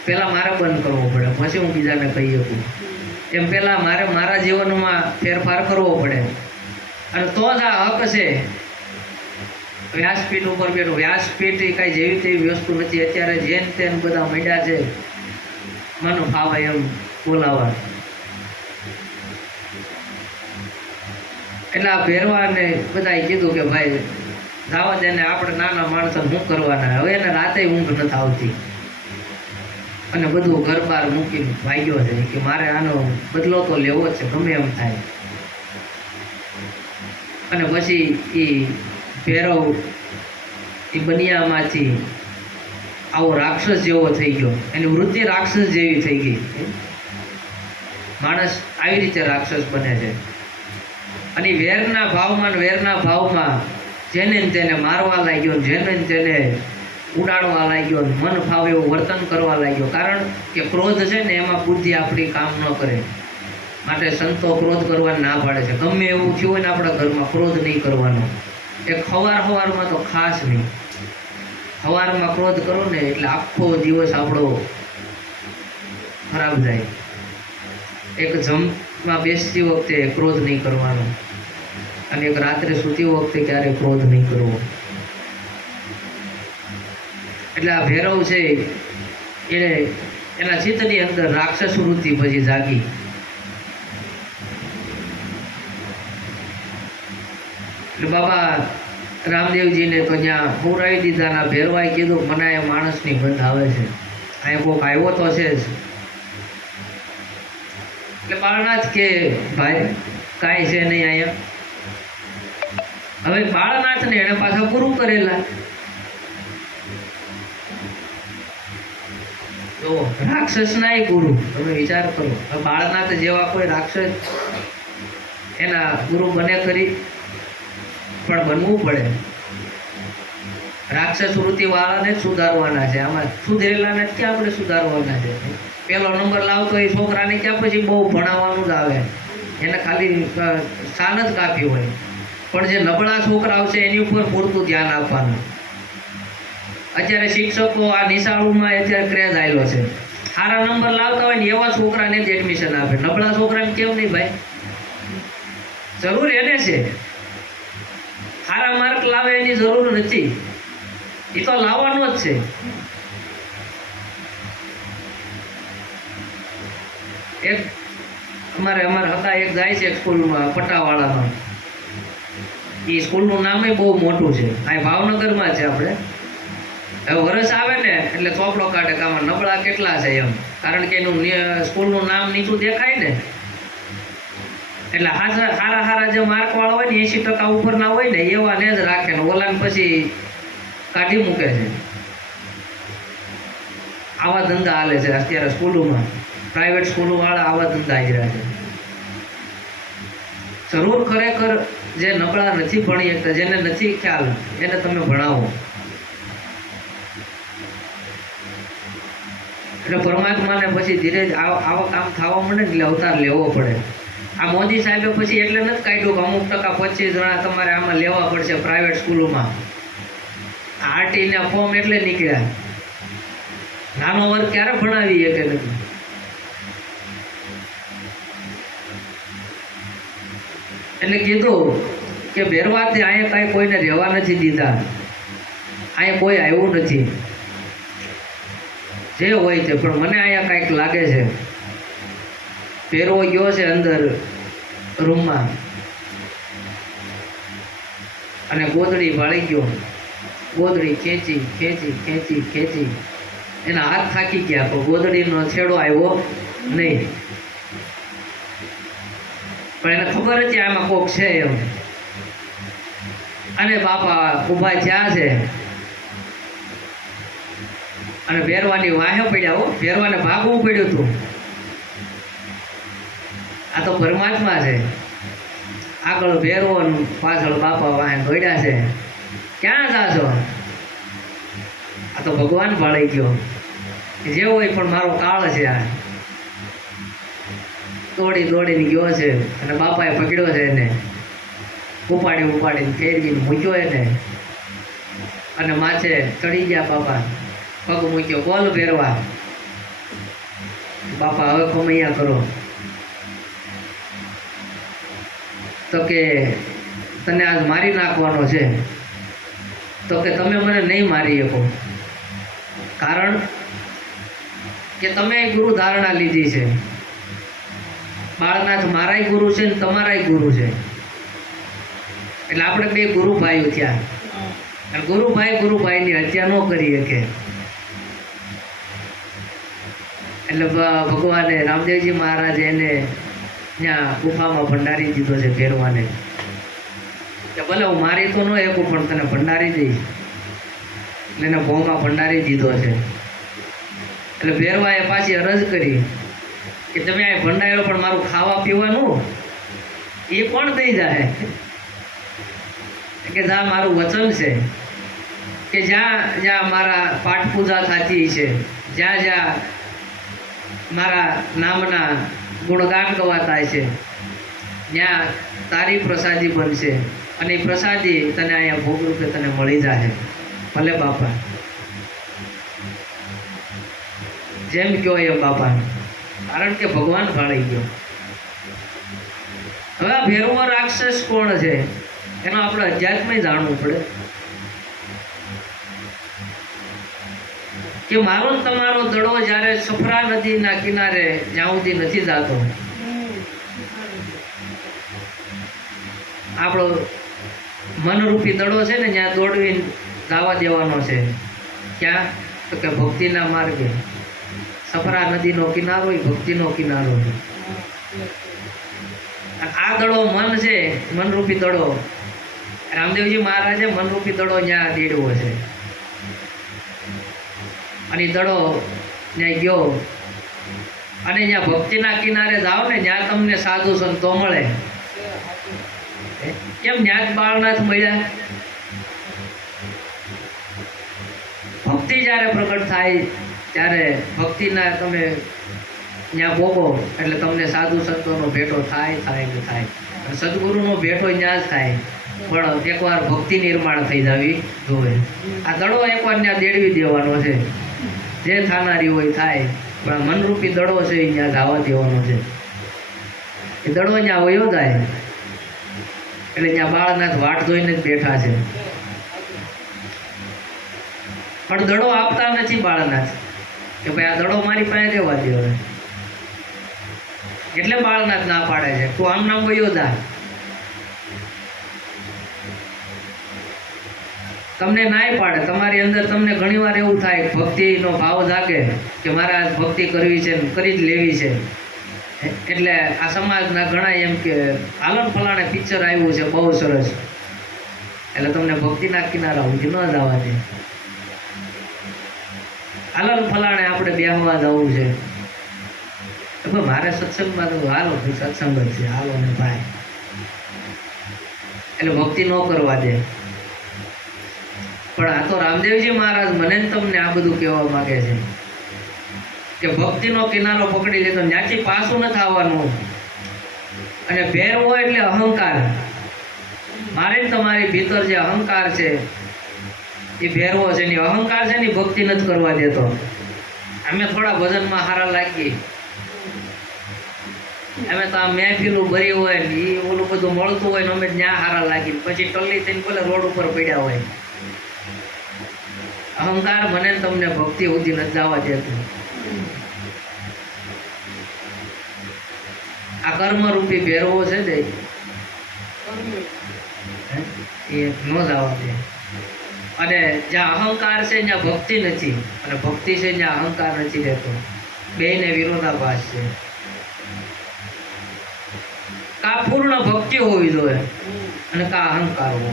પહેલાં મારે બંધ કરવો પડે, પછી હું બીજાને કહી શકું. એમ પહેલાં મારે મારા જીવનમાં ફેરફાર કરવો પડે, અને તો જ આ હક છે. વ્યાસપીઠ ઉપર બેઠું, વ્યાસપીઠ એ કાંઈ જેવી તેવી વસ્તુ નથી. અત્યારે જેન તેન બધા મંડ્યા છે મન ફાવે એમ બોલાવા. એટલે આ ભેરવાને બધાએ કીધું કે ભાઈ જાવા દે ને, આપણે નાના માણસો શું કરવાના. હવે એને રાતે ઊંઘ નથી આવતી અને બધું ઘર બહાર મૂકીને ભાગ્યો છે કે મારે આનો બદલો તો લેવો છે ગમે એમ થાય. અને પછી એ ભેરવ એ બનિયામાંથી આવો રાક્ષસ જેવો થઈ ગયો, એની વૃત્તિ રાક્ષસ જેવી થઈ ગઈ. માણસ આવી રીતે રાક્ષસ બને છે. અને વેરના ભાવમાં જેને તેને મારવા લાગ્યો, જેને તેને ઉડાડવા લાગ્યો, મન ફાવે એવું વર્તન કરવા લાગ્યો. કારણ કે ક્રોધ છે ને એમાં બુદ્ધિ આપણી કામ ન કરે. માટે સંતો ક્રોધ કરવાની ના પાડે છે. ગમે એવું થયું હોય ને આપણા ઘરમાં ક્રોધ નહીં કરવાનો. એક સવારમાં તો ખાસ નહીં. સવારમાં ક્રોધ કરો ને એટલે આખો દિવસ આપણો ખરાબ જાય. એક જમવા બેસતી વખતે ક્રોધ નહીં કરવાનો, અને એક રાત્રે સૂતી વખતે ક્યારેય ક્રોધ નહીં કરવો. એટલે આ ભૈરવ છે એને એના ચિત્તની અંદર રાક્ષસ વૃત્તિ પછી જાગી. એટલે બાબા રામદેવજીને તો ત્યાં પુરાવી દીધા. ના ભેરવાએ કીધું મને આ માણસની ગંધ આવે છે, અહીંયા કોઈક આવ્યો તો છે જ. એટલે બાળનાથ કે ભાઈ કાંઈ છે નહીં અહીંયા. હવે બાળનાથને એને પાછા પૂરું કરેલા. તો રાક્ષસના ગુરુ તમે વિચાર કરો. બાળનાથ જેવા કોઈ રાક્ષસ એના ગુરુ બને કરી, પણ બનવું પડે. રાક્ષસ વૃત્તિ વાળાને જ સુધારવાના છે. આમાં સુધરેલાને ક્યાં આપણે સુધારવાના છે? પહેલો નંબર લાવતો એ છોકરાને ક્યાં પછી બહુ ભણાવવાનું જ આવે, એને ખાલી શાન જ કાપી હોય. પણ જે નબળા છોકરાઓ છે એની ઉપર પૂરતું ધ્યાન આપવાનું. અત્યારે શિક્ષકો આ નિશાળોમાં અત્યારે ક્રેઝ આવેલો છે. સારા નંબર લાવતા હોય ને એવા છોકરાને જ એડમિશન આપે. નબળા છોકરાને કેવું નહીં ભાઈ, જરૂર એને છે. સારા માર્ક લાવે એની જરૂર નથી, એ તો લાવવાનો જ છે. એક અમારે હતા એક જાય છે સ્કૂલમાં પટાવાળામાં. એ સ્કૂલનું નામ બહુ મોટું છે, આ ભાવનગરમાં છે. આપણે હવે વરસ આવે ને એટલે ચોપડો કાઢે કે આમાં નબળા કેટલા છે એમ. કારણ કે એનું સ્કૂલનું નામ નીચું દેખાય ને, એટલે સારા જે માર્ક વાળા હોય ને 80% ઉપરના હોય ને એવાને જ રાખે ને ઓલાને પછી કાઢી મૂકે છે. આવા ધંધા હાલે છે અત્યારે સ્કૂલોમાં. પ્રાઇવેટ સ્કૂલો વાળા આવા ધંધા આવી રહ્યા છે. જરૂર ખરેખર જે નબળા નથી ભણી શકતા, જેને નથી ખ્યાલ, એને તમે ભણાવો. એટલે પરમાત્માને પછી ધીરે આવા કામ થવા મળે ને એટલે અવતાર લેવો પડે. આ મોદી સાહેબે પછી એટલે નથી કાઢ્યું કે અમુક ટકા 25 જણા તમારે આમાં લેવા પડશે પ્રાઇવેટ સ્કૂલોમાં. આરટીના ફોર્મ એટલે નીકળ્યા. નાનો વર્ગ ક્યારે ભણાવી કે નથી. એટલે કીધું કે ભેરવાથી અહીંયા કાંઈ કોઈને રહેવા નથી દીધા, અહીંયા કોઈ આવ્યું નથી. જે હોય છે, પણ મને અહીંયા કાંઈક લાગે છે. ભેરવો ગયો છે અંદર રૂમમાં, અને ગોદડી ભાળી ગયો. ગોદડી ખેંચી ખેંચી ખેંચી ખેંચી એના હાથ થાકી ગયા, પણ ગોદડીનો છેડો આવ્યો નહીં. પણ એને ખબર હતી આમાં કોક છે એમ. અને બાપા ઊભા થયા છે અને ભેરવાની વાહે પડ્યા. હો, ભેરવાને ભાગવું પડ્યું હતું. આ તો પરમાત્મા છે. આગળ ભેરવો ને પાછળ બાપા વાહે દોડ્યા છે. ક્યાં જાશો? આ તો ભગવાન ભાળી ગયો. જેવો હોય પણ મારો કાળ છે. આ દોડી દોડીને ગયો છે અને બાપાએ પકડ્યો છે એને. ઉપાડીને ફેરવીને મૂક્યો એને અને માથે ચડી ગયા બાપા. પગ મૂક્યો. બોલ ભેરવા. બાપા હવે ખમૈયા કરો. તો કે તને આજ મારી નાખવાનો છે. તો કે તમે મને નહીં મારી શકો, કારણ કે તમે ગુરુ ધારણા લીધી છે. બાળનાથ મારાય ગુરુ છે ને તમારાય ગુરુ છે. એટલે આપણે બે ગુરુભાઈઓ થયા. અને ગુરુભાઈની હત્યા ન કરી શકે. એટલે ભગવાને રામદેવજી મહારાજે એને ત્યાં ગુફામાં ભંડારી દીધો છે ભેરવાને. કે ભલે હું મારી તો ન એકું, પણ તને ભંડારી દઈશ. એટલે એને ભોંમાં ભંડારી દીધો છે. એટલે ભેરવાએ પાછી અરજ કરી કે તમે આ ભંડાર્યો, પણ મારું ખાવા પીવાનું એ કોણ દઈ જાય? કે જા મારું વચન છે કે જ્યાં જ્યાં મારા પાઠ પૂજા થતી છે, જ્યાં જ્યાં મારા નામના ગુણગાન ગવાતા છે, ત્યાં તારી પ્રસાદી બનશે. અને એ પ્રસાદી તને અહીંયા ભોગ રૂપે તને મળી જાય. ભલે બાપા, જેમ કહો એમ બાપા. કારણ કે ભગવાન ભાળી ગયો. હવે આ ભેરવો રાક્ષસ કોણ છે એનો આપણે અધ્યાત્મ જાણવું પડે. કે મારો ને તમારો દડો જ્યારે સફરા નદીના કિનારે જ્યાં સુધી નથી જતો, આપણો મનરૂપી દડો છે ને ત્યાં દોડવીને જવા દેવાનો છે. ક્યાં? તો કે ભક્તિના માર્ગે. સફરા નદીનો કિનારો એ ભક્તિનો કિનારો છે. આ દડો મન છે, મનરૂપી દડો. રામદેવજી મહારાજે મનરૂપી દડો ત્યાં દેડવો છે. અને દડો ત્યાં ગયો અને ત્યાં ભક્તિના કિનારે જાઓ ને ત્યાં તમને સાધુ સંતો મળે. કેમ ત્યાં જ બાળનાથ મળ્યા? ભક્તિ જ્યારે પ્રગટ થાય ત્યારે ભક્તિના તમે ત્યાં ભોગો એટલે તમને સાધુ સંતોનો ભેટો થાય. સદગુરુનો ભેટો ત્યાં જ થાય. પણ એકવાર ભક્તિ નિર્માણ થઈ જવી જોઈએ. આ દડો એકવાર ત્યાં દેડવી દેવાનો છે. જે થાનારી હોય થાય, પણ મનરૂપી દડો છે એ ત્યાં જવા દેવાનો છે. એ દડો ત્યાં વયો જાય એટલે ત્યાં બાળનાથ વાટ જોઈને જ બેઠા છે. પણ દડો આપતા નથી બાળનાથ કે ભાઈ આ દડો મારી પાસે રહેવા દે. હવે એટલે બાળનાથ ના પાડે છે, તું આમ નામ વયો જા. તમને નાય પાડે. તમારી અંદર તમને ઘણીવાર એવું થાય, ભક્તિનો ભાવ જાગે કે મારે આ ભક્તિ કરવી છે, કરી જ લેવી છે. એટલે આ સમાજના ઘણા એમ કે આલન ફલાણે પિક્ચર આવ્યું છે બહુ સરસ, એટલે તમને ભક્તિના કિનારા સુધી ન જવા દે. આલન ફલાણે આપણે બેહવા જવું છે. મારે સત્સંગમાં તો હાલો સત્સંગ જ છે, હાલો ને ભાઈ. એટલે ભક્તિ ન કરવા દે. પણ આ તો રામદેવજી મહારાજ મને તમને આ બધું કહેવા માંગે છે કે ભક્તિનો કિનારો પકડી લીધો, ત્યાંથી પાછું નથી આવવાનું. અને ભેરવો એટલે અહંકાર. મારે તમારી ભીતર જે અહંકાર છે એ ભેરવો છે. એની અહંકાર છે ને ભક્તિ નથી કરવા દેતો. અમે થોડા ભજનમાં હારા લાગી, અમે તો આ મહેફિલું ભરી હોય ને એ ઓલું બધું મળતું હોય ને અમે ત્યાં હારા લાગી, પછી ટલ્લી થઈને ભલે રોડ ઉપર પડ્યા હોય. અહંકાર મને તમને ભક્તિ સુધી નથી જવા દેતું. આ કર્મ રૂપી ભેરવો છે ને એ એ ન જવા દે. અને જ્યાં અહંકાર છે ત્યાં ભક્તિ નથી, અને ભક્તિ છે ત્યાં અહંકાર નથી રહેતો. બેને વિરોધાભાસ છે. કા પૂર્ણ ભક્તિ હોવી જોઈએ અને કા અહંકાર હોવો.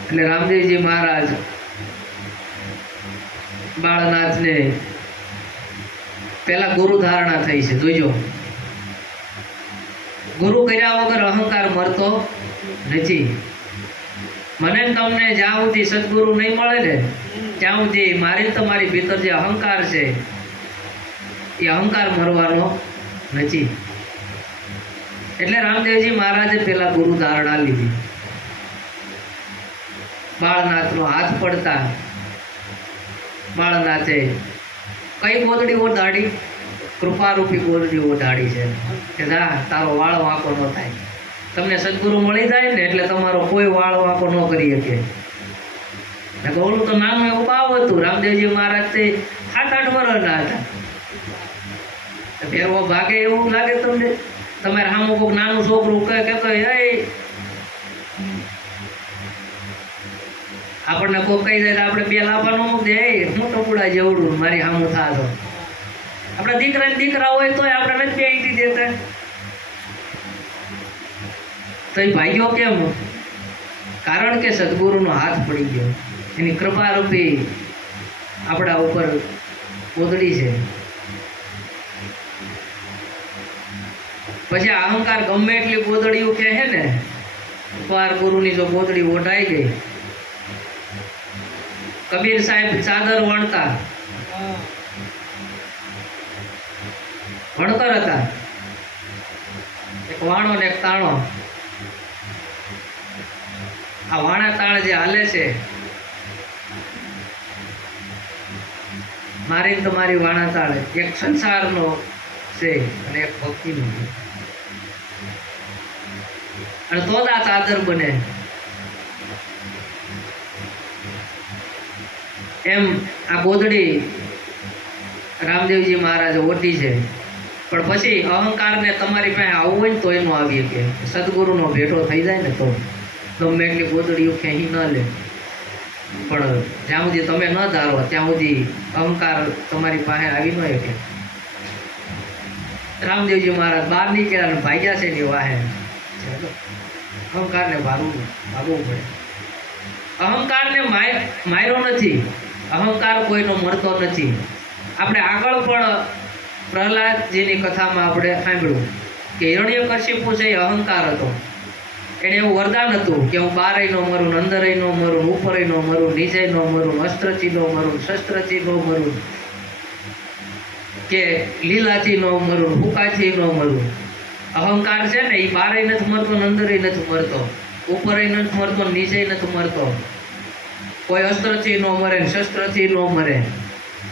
એટલે રામદેવજી મહારાજ બાળનાથને પેલા ગુરુ ધારણા થઈ છે. જોજો, ગુરુ કર્યા વગર અહંકાર મરતો નથી. મને તમને જ્યાં સુધી સદગુરુ નહીં મળે ને ત્યાં સુધી મારી તમારી ભીતર જે અહંકાર છે એ અહંકાર મરવાનો નથી. એટલે રામદેવજી મહારાજે પેલા ગુરુ ધારણા લીધી. બાળનાથનો હાથ પડતા બાળનાથે કઈ ગોદડી ઓઢાડી? કૃપારૂપી ગોદડી ઓઢાડી છે કે જા તારો વાળ વાંકો ન થાય. તમને સદગુરુ મળી જાય ને એટલે તમારો કોઈ વાળ વાંકો ન કરી શકે. ઓલું તો નાનું એવું બાવ હતું. રામદેવજી મહારાજ તે 7-8 વર્ષના હતા. ફેરવો ભાગે એવું લાગે તમને? તમારે સામું કોઈક નાનું છોકરું કહે એ આપણને કોઈ કહી જાય આપણે બે લાફા નો મૂકી દે, હું ટપુડા જેવડું મારી સામું થતો. આપણા દીકરા ને દીકરા હોય તોય આપણે નથી બેસી દેતા. તો એ ભાગ્યો કેમ? કારણ કે સદગુરુનો હાથ પડી ગયો, એની કૃપારૂપી આપણા ઉપર ગોદડી છે. પછી અહંકાર ગમે એટલી ગોદડીઓ કહે ને, એકવાર ગુરુની જો ગોદડી ઓઢાઈ ગઈ. કબીર સાહેબ ચાદર વણતા, વણકર હતા. એક વાણો ને એક તાણો. આ વાણા તાળ જે હાલે છે, મારી તમારી વાણા તાળ એક સંસારનો છે અને એક ભક્તિનો છે. અને તો જ આ ચાદર બને. એમ આ ગોદડી રામદેવજી મહારાજે ઓઢી છે. પણ પછી અહંકારને તમારી પાસે આવવું હોય ને તો એનો આવી શકે. સદગુરુનો ભેટો થઈ જાય ને તો ગમે એટલી ગોદડીઓ ખેંચી ન લે. પણ જ્યાં સુધી તમે ન ધારો ત્યાં સુધી અહંકાર તમારી પાસે આવી ન શકે. રામદેવજી મહારાજ બહાર નીકળ્યા અને ભાગ્યા છે એની વાહે. અહંકારને ભાગવું પડે. અહંકારને માર્યો નથી. અહંકાર કોઈનો મરતો નથી. આપણે આગળ પણ પ્રહલાદજીની કથામાં આપણે સાંભળ્યું કે હિરણ્યકશિપુ છે એ અહંકાર હતો. એને એવું વરદાન હતું કે હું બારય નો મરું, અંદરય નો મરું, ઉપરય નો મરું, નીચે નો મરું, અસ્ત્રથી નો મરું, શસ્ત્રથી નો મરું, કે લીલાથી નો મરું, હુકાથી નો મરું. અહંકાર છે ને એ બારય નથી મરતો, અંદરય નથી મરતો, ઉપરય નથી મરતો, નીચે નથી મરતો. કોઈ અસ્ત્રથી નો મરે, શસ્ત્રથી નો મરે.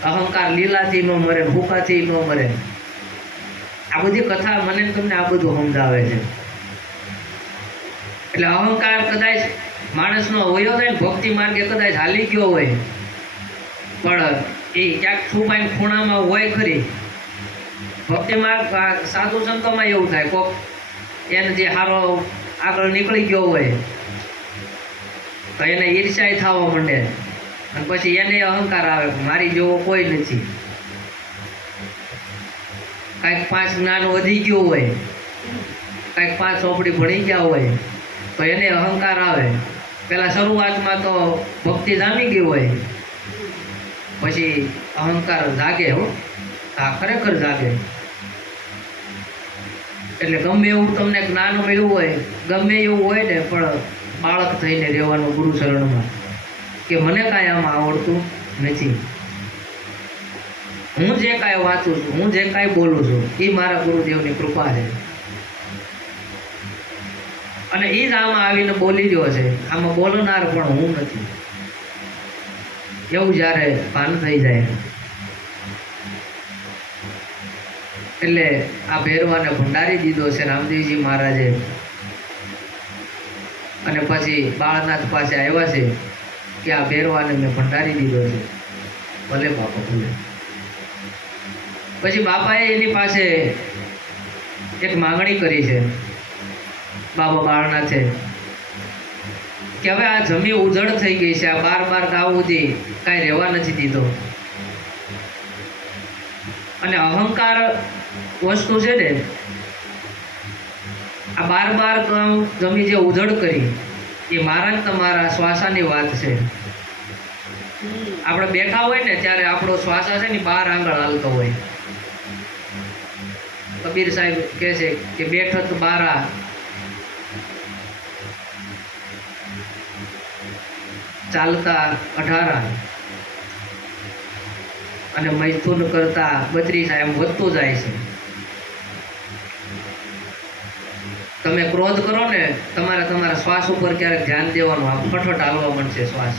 અહંકાર લીલાથી નો મરે, ભૂકાથી નો મરે. આ બધી કથા મને તમને આ બધું સમજાવે છે. એટલે અહંકાર કદાચ માણસનો વયો જાય ને ભક્તિ માર્ગે કદાચ હાલી ગયો હોય, પણ એ ક્યાંક છુપાઈને ખૂણામાં હોય ખરી. ભક્તિ માર્ગ સાધુ સંતોમાં એવું થાય, કોક એને જે સારો આગળ નીકળી ગયો હોય તો એને ઈર્ષ્યા થવા માંડે, અને પછી એને અહંકાર આવે મારી જેવો કોઈ નથી. કાંઈક 5 જ્ઞાન વધી ગયું હોય, કાંઈક 5 ચોપડી ભણી ગયા હોય તો એને અહંકાર આવે. પેલા શરૂઆતમાં તો ભક્તિ જામી ગઈ હોય, પછી અહંકાર જાગે. હા, ખરેખર જાગે. એટલે ગમે એવું તમને જ્ઞાન મળ્યું હોય, ગમે એવું હોય ને, પણ બાળક થઈને રહેવાનું ગુરુ શરણમાં કે મને કાંઈ આમાં આવડતું નથી. હું જે કાંઈ વાંચું છું, હું જે કાંઈ બોલું છું એ મારા ગુરુદેવની કૃપા છે. અને એ જ આમાં આવીને બોલી રહ્યો છે. આમાં બોલનાર પણ હું નથી. એવું જ્યારે ભાન થઈ જાય એટલે આ ભેરવાને ભંડારી દીધો છે રામદેવજી મહારાજે. અને પછી બાળનાથ પાસે આવ્યા છે કે આ ભેરવાને મેં ભંડારી દીધો છે. ભલે બાપા ભલે. પછી બાપાએ એની પાસે એક માંગણી કરી છે બાબા બાળનાથે કે હવે આ જમી ઉજળ થઈ ગઈ છે, આ 12 ગાઉ સુધી કાંઈ રહેવા નથી દીધો. અને અહંકાર વસ્તુ છે ને, આ 12 ગાઉ જમી જે ઉજળ કરી એ મારા ને તમારા શ્વાસાની વાત છે. આપણે બેઠા હોય ને ત્યારે આપણો શ્વાસા છે ને 12 આંગળ હાલતો હોય. કબીર સાહેબ કહે છે કે બેઠત 12 ચાલતા 18 અને મૈથુન કરતા 32, એમ વધતું જાય છે. તમે ક્રોધ કરો ને, તમારે તમારા શ્વાસ ઉપર ક્યારેક ધ્યાન દેવાનું. આ ફટફટ હાલવા મળશે શ્વાસ.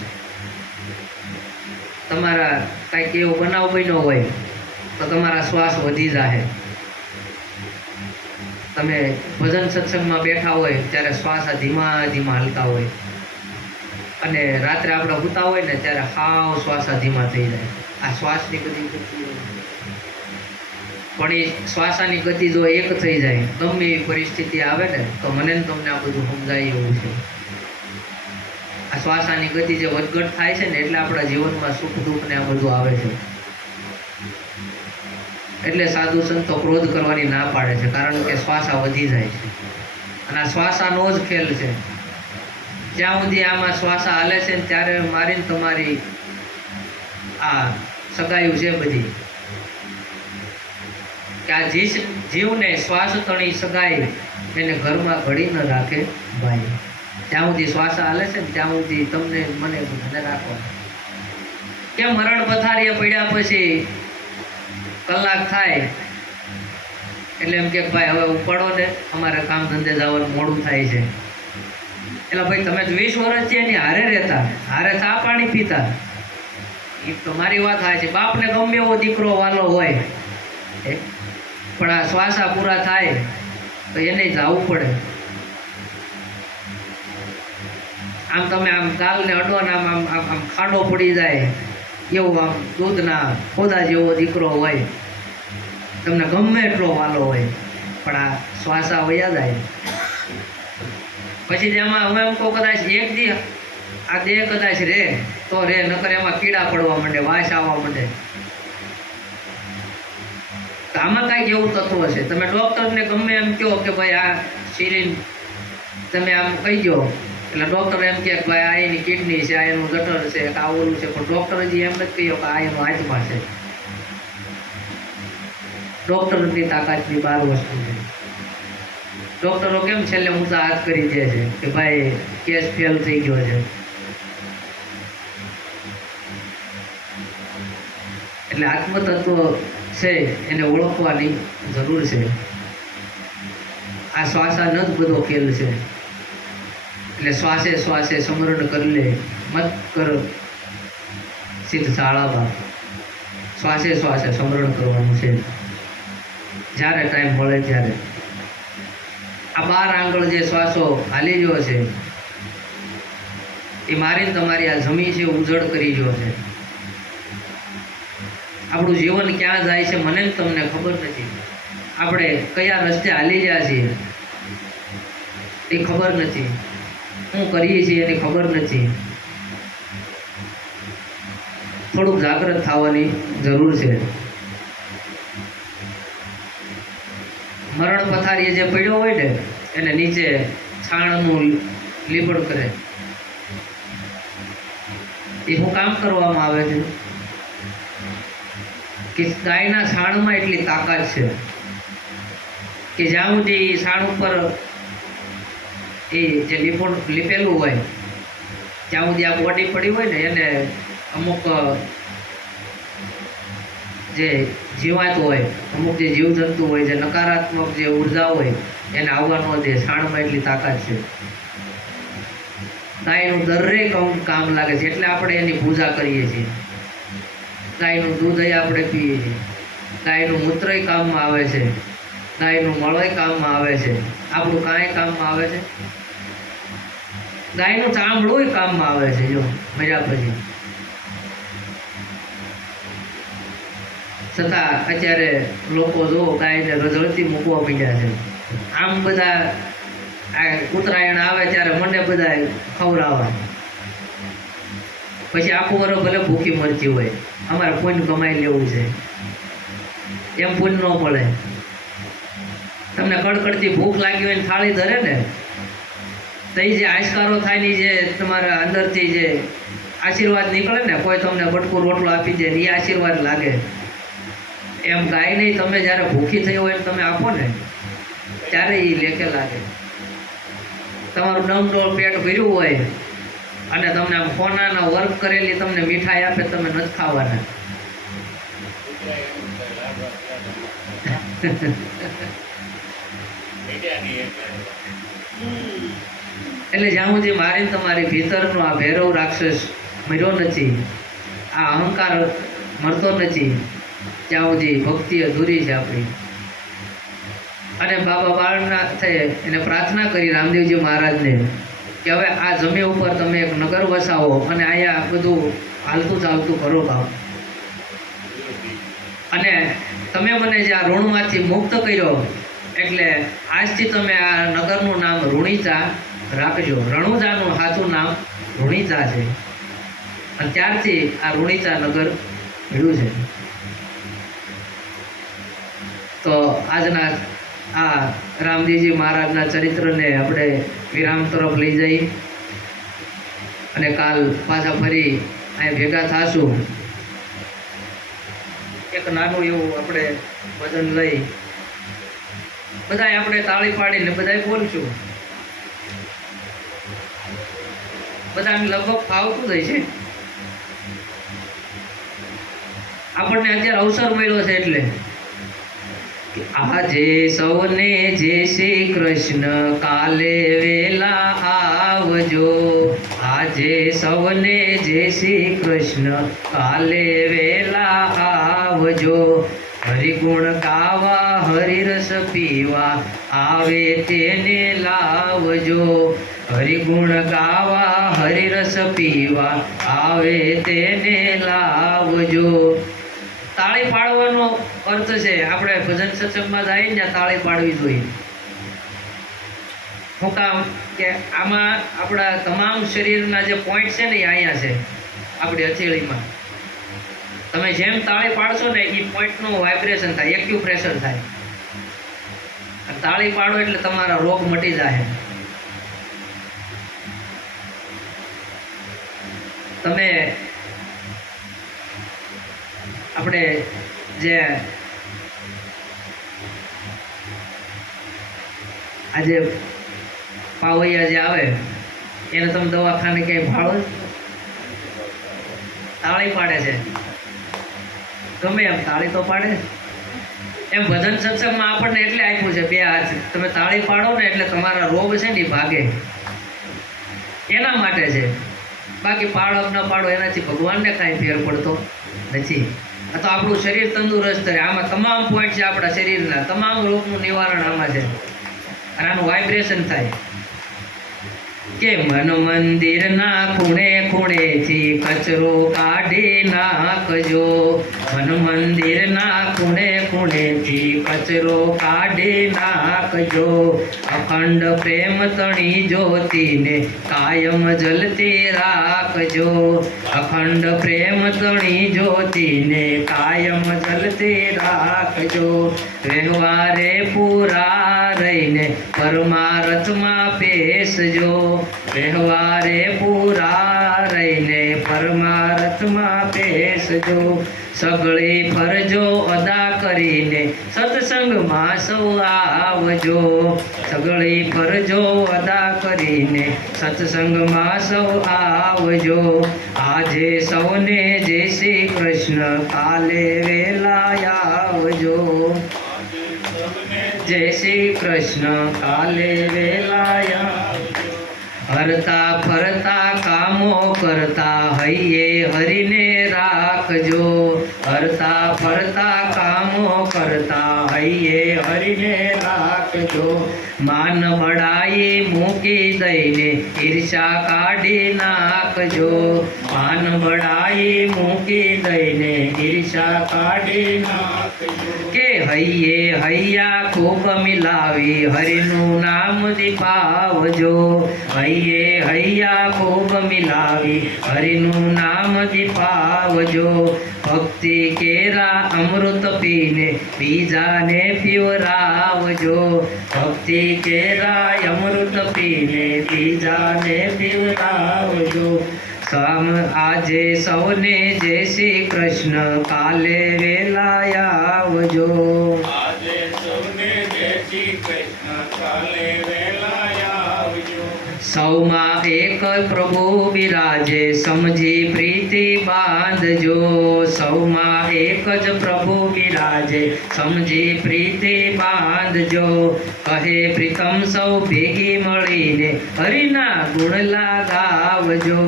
તમારા કાંઈક એવો બનાવ બન્યો હોય તો તમારા શ્વાસ વધી જાય. તમે ભજન સત્સંગમાં બેઠા હોય ત્યારે શ્વાસ ધીમા ધીમા હાલતા હોય, અને રાત્રે આપણે સૂતા હોય ને ત્યારે હાવ શ્વાસ ધીમા થઈ જાય. આ શ્વાસની ગતિ પણ એ શ્વાસાની ગતિ જો એક થઈ જાય, ગમે એવી પરિસ્થિતિ આવે ને તો મને તમને આ બધું સમજાય એવું છે. આ શ્વાસાની ગતિ જે વધઘટ થાય છે ને એટલે આપણા જીવનમાં સુખ દુઃખ ને આ બધું આવે છે. એટલે સાધુ સંતો ક્રોધ કરવાની ના પાડે છે, કારણ કે શ્વાસા વધી જાય છે. અને આ શ્વાસાનો જ ખેલ છે. જ્યાં સુધી આમાં શ્વાસા હાલે છે ને ત્યારે મારી ને તમારી આ સગાયું છે બધી, કે આ જીવને શ્વાસ તણી સગાઈ એને ઘરમાં ઘડી ન રાખે ભાઈ. જ્યાં સુધી શ્વાસા હાલે છે ને ત્યાં સુધી તમને મને બધાને રાખવા. કે મરણ પથારીએ પડ્યા પછી કલાક થાય એટલે એમ કે ભાઈ હવે ઉપાડો ને, અમારે કામ ધંધે જવાનું મોડું થાય છે. એટલે ભાઈ તમે 20 વર્ષથી એની હારે રહેતા, હારે ચા પાણી પીતા, એ તો મારી વાત થાય છે. બાપને ગમે એવો દીકરો વાલો હોય પણ આ શ્વાસા પૂરા થાય તો એને જવું પડે. આમ તમે આમ ગાલને અડો ને આમ આમ આમ ખાડો પડી જાય એવું આમ દૂધના ખોદા જેવો દીકરો હોય, તમને ગમે એટલો વાલો હોય, પણ આ શ્વાસા વયા જાય પછી જેમાં હું એમ કહું કદાચ એક દી આ દેહ કદાચ રે તો રે, નકર એમાં કીડા પડવા માંડે, વાસ આવવા માંડે. તો આમાં કાંઈક એવું તત્વ છે. તમે ડૉક્ટરને ગમે એમ કહો કે ભાઈ આ સિરિન તમે આમ કહી દો એટલે ડૉક્ટર એમ કે ભાઈ આ એની કિડની છે, આ એનું ગટર છે, આ ઓલું છે, પણ ડૉક્ટર હજી એમ નથી કહ્યું કે આ એનું હાથમાં છે. ડૉક્ટરની તાકાતની 12 વસ્તુ છે. ડૉક્ટરો કેમ છેલ્લે ઊંચા હાથ કરી દે છે કે ભાઈ કેસ ફેલ થઈ ગયો છે. એટલે આત્મતત્વ છે એને ઓળખવાની જરૂર છે. આ શ્વાસાનો જ બધો ખેલ છે. એટલે શ્વાસે શ્વાસે સમરણ કરી લે મત કર સિદ્ધ શાળામાં. શ્વાસે શ્વાસે સમરણ કરવાનું છે જ્યારે ટાઈમ મળે ત્યારે. આ 12 આંગળ જે શ્વાસો હાલી ગયો છે એ મારી તમારી આ જમી છે ઉજળ કરી ગયો છે. આપણું જીવન ક્યાં જાય છે મને તમને ખબર નથી. આપણે કયા રસ્તે હાલી ગયા છીએ એ ખબર નથી. શું કરીએ છીએ એની ખબર નથી. થોડુંક જાગૃત થવાની જરૂર છે. મરણ પથારીએ જે પડ્યો હોય ને એને નીચે છાણનું લીપણ કરે. એ શું કામ કરવામાં આવે છે કે ગાયના છાણમાં એટલી તાકાત છે કે જ્યાં સુધી છાણ ઉપર એ જે લીપેલું હોય ત્યાં સુધી આ બોડી પડી હોય ને એને અમુક જે જીવાત હોય, અમુક જે જીવજંતુ હોય, જે નકારાત્મક જે ઉર્જા હોય એને આવવાનો દે. છાણમાં એટલી તાકાત છે. ગાયનું દરેક અંગ કામ લાગે છે એટલે આપણે એની પૂજા કરીએ છીએ. ગાયનું દૂધ આપણે પીએ છીએ. ગાયનું મૂત્રય કામમાં આવે છે. ગાયનું મળય કામમાં આવે છે. આપણું કાંઈ કામમાં આવે છે. ગાયનું ચામડું કામમાં આવે છે. જો મર્યા પછી છતાં અત્યારે લોકો જો ગાયને રજળતી મૂકવા માંડ્યા છે. આમ બધા આ ઉત્તરાયણ આવે ત્યારે મને બધા ખવડાવવા, પછી આખું વર્ષ ભલે ભૂખી મરતી હોય, અમારે પુણ્ય કમાઈ લેવું છે એમ પુણ્ય ન પડે. તમને કડકડતી ભૂખ લાગી હોય ને થાળી ધરે ને તો એ જે આશકારો થાય ને જે તમારા અંદરથી જે આશીર્વાદ નીકળે ને, કોઈ તમને બટકું રોટલો આપી દે ને એ આશીર્વાદ લાગે. એમ કાંઈ નહીં, તમે જ્યારે ભૂખી થઈ હોય ને તમે આપો ને ત્યારે એ લેખે લાગે. તમારું ડમડોળ પેટ ભર્યું હોય અને તમને આમ સોનાના વર્ક કરેલી તમને મીઠાઈ આપે, તમે નથી ખાવાના. એટલે જ્યાં સુધી મારી તમારી ભીતરનો આ ભૈરવ રાક્ષસ મર્યો નથી, આ અહંકાર મરતો નથી, ત્યાં સુધી ભક્તિ અધૂરી છે આપણી. અને બાબા બાળનાથે એને પ્રાર્થના કરી રામદેવજી મહારાજને કે હવે આ જમીન ઉપર તમે એક નગર વસાવો અને અહીંયા બધું હાલતું ચાલતું કરો કામ, અને તમે મને જે આ ઋણમાંથી મુક્ત કર્યો એટલે આજથી તમે આ નગરનું નામ ઋણીચા રાખજો. રણુજાનું સાચું નામ ઋણીચા છે અને ત્યારથી આ ઋણીચા નગર મળ્યું છે. તો આજના આ રામદેવજી મહારાજના ચરિત્રને આપણે વિરામ તરફ લઈ જઈ અને કાલ પાછા ફરી અહીં ભેગા થાશું. એક નાનું એવું આપણે ભજન લઈ બધાય આપણે તાળી પાડીને બધાય બોલશું. બધાને લગભગ ફાવતું જાય છે, આપણને અત્યારે અવસર મળ્યો છે એટલે. આજે સૌને જય શ્રી કૃષ્ણ, કાલે વેલા આવજો. આજે સૌને જય શ્રી કૃષ્ણ, કાલે વેલા આવજો. હરિગુણ ગાવા હરિરસ પીવા, આવે તેને લાવજો. હરિગુણ ગાવા હરિરસ પીવા, આવે તેને લાવજો. તાળી પાડવાનો અર્થ છે, આપણે ભજન સત્સંગમાં જઈએ ને તાળી પાડવી જોઈએ. શું કામ કે આમાં આપણા તમામ શરીરના જે પોઈન્ટ છે ને એ અહીંયા છે આપણી હથેળીમાં. તમે જેમ તાળી પાડશો ને એ પોઈન્ટનું વાઇબ્રેશન થાય, એક્યુપ્રેશર થાય. અને તાળી પાડો એટલે તમારા રોગ મટી જાય. તમે આપણે જે આજે પાવૈયા જે આવે એને તમે દવાખાને ક્યાંય ભાળો, તાળી પાડે છે, ગમે એમ તાળી તો પાડે. એમ ભજન સત્સંગમાં આપણને એટલે આપ્યું છે બે હાથ, તમે તાળી પાડો ને એટલે તમારા રોગ છે ને ભાગે, એના માટે છે. બાકી પાડો ન પાડો એનાથી ભગવાનને કાંઈ ફેર પડતો નથી. તો આપણું શરીર તંદુરસ્ત રહે. આમાં તમામ પોઈન્ટ છે આપણા શરીરના, તમામ રોગનું નિવારણ આમાં છે. અને આનું વાઇબ્રેશન થાય કે મન મંદિરના ખૂણે ખૂણેથી કચરો કાઢી નાખજો. મન મંદિરના ખૂણે ખૂણેથી કચરો કાઢી નાખજો. અખંડ પ્રેમ તણી જ્યોતિને કાયમ જલતી રાખજો. અખંડ પ્રેમ તણી જ્યોતિને કાયમ જલતી રાખજો. વ્યવહારે પૂરા રહીને પરમાર્થમાં પેસજો. વ્યવહારે પૂરા રહીને પરમાર્થમાં પેસજો. સગળી ફરજો અદા કરીને સત્સંગમાં સૌ આવજો. સગળી ફરજો અદા કરીને સત્સંગમાં સૌ આવજો. આજે સૌને જય શ્રી કૃષ્ણ, કાલે વેલા આવજો. જય શ્રી કૃષ્ણ, કાલે વેલા આવજો. હરતા ફરતા કામો કરતા હૈયે હરિને રાખજો. હરતા ફરતા કામો કરતા હૈયે હરિને રાખજો. માન બડાઈ મૂકી દઈને ઈર્ષા કાઢી નાખજો. માન બડાઈ મૂકી દઈને ઈર્ષા કાઢી નાખજો. કે હૈયે હૈયા ખૂબ મિલાવી હરિનું નામ દીપાવજો. હૈયે હૈયા ખૂબ મિલાવી હરિનું નામ દીપાવજો. ભક્તિ કેરા અમૃત પીને બીજાને પીવરાવજો. ભક્તિ કેરા અમૃત પીને બીજાને પીવરાવજો. આજે સૌને જય શ્રી કૃષ્ણ, કાલે વેલા આવજો. આજે સૌને જય શ્રી કૃષ્ણ, કાલે વેલા આવજો. સૌમાં એક પ્રભુ બિરાજે, સમજી પ્રીતિ બાંધજો. સૌમાં એક જ પ્રભુ બિરાજે, સમજી પ્રીતિ બાંધજો. કહે પ્રીતમ સૌ ભેગી મળીને હરિના ગુણ લગાવજો.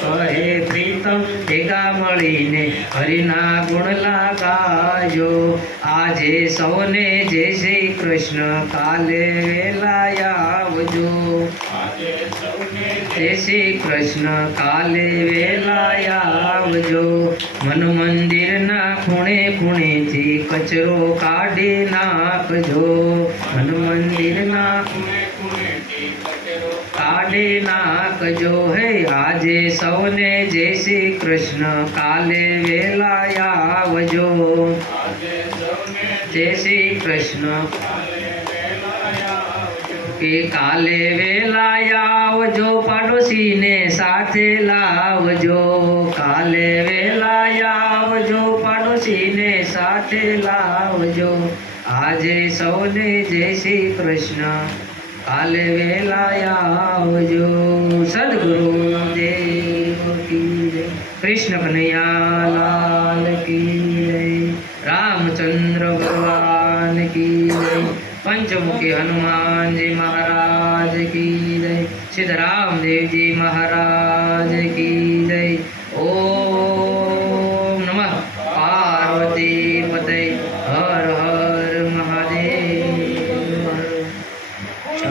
કહે પ્રીતમ ભેગા મળીને હરિના ગુણ લગાવજો. આજે સૌને જય શ્રી કૃષ્ણ, કાલે વેલા આવજો. આજે સૌને જય શ્રી કૃષ્ણ, કાલે વેલા આવજો. મન મંદિરના ખૂણે ખૂણેથી કચરો કાઢી નાખજો. મન મંદિરના ખૂણે ખૂણેથી કચરો કાઢી નાખજો. હે આજે સૌને જય શ્રી કૃષ્ણ, કાલે વેલા આવજો. આજે સૌને જય શ્રી કૃષ્ણ, કાલે વેલા આવજો. કે કાલે વેલા આવજો, પાડોશીને સાથે લાવજો. કાલે વેલા આવજો, પાડોશીને સાથે લાવજો. આજે સૌને જય શ્રી કૃષ્ણ, કાલે વેલા આવજો. સદગુરુ દેવ કી જય. કૃષ્ણ કનૈયા લાલ કી જય. રામચંદ્ર ભગવાન કી જય. પંચમુખી હનુમાનજી મહારાજ કી જય. સિદ્ધરામદેવજી મહારાજ કી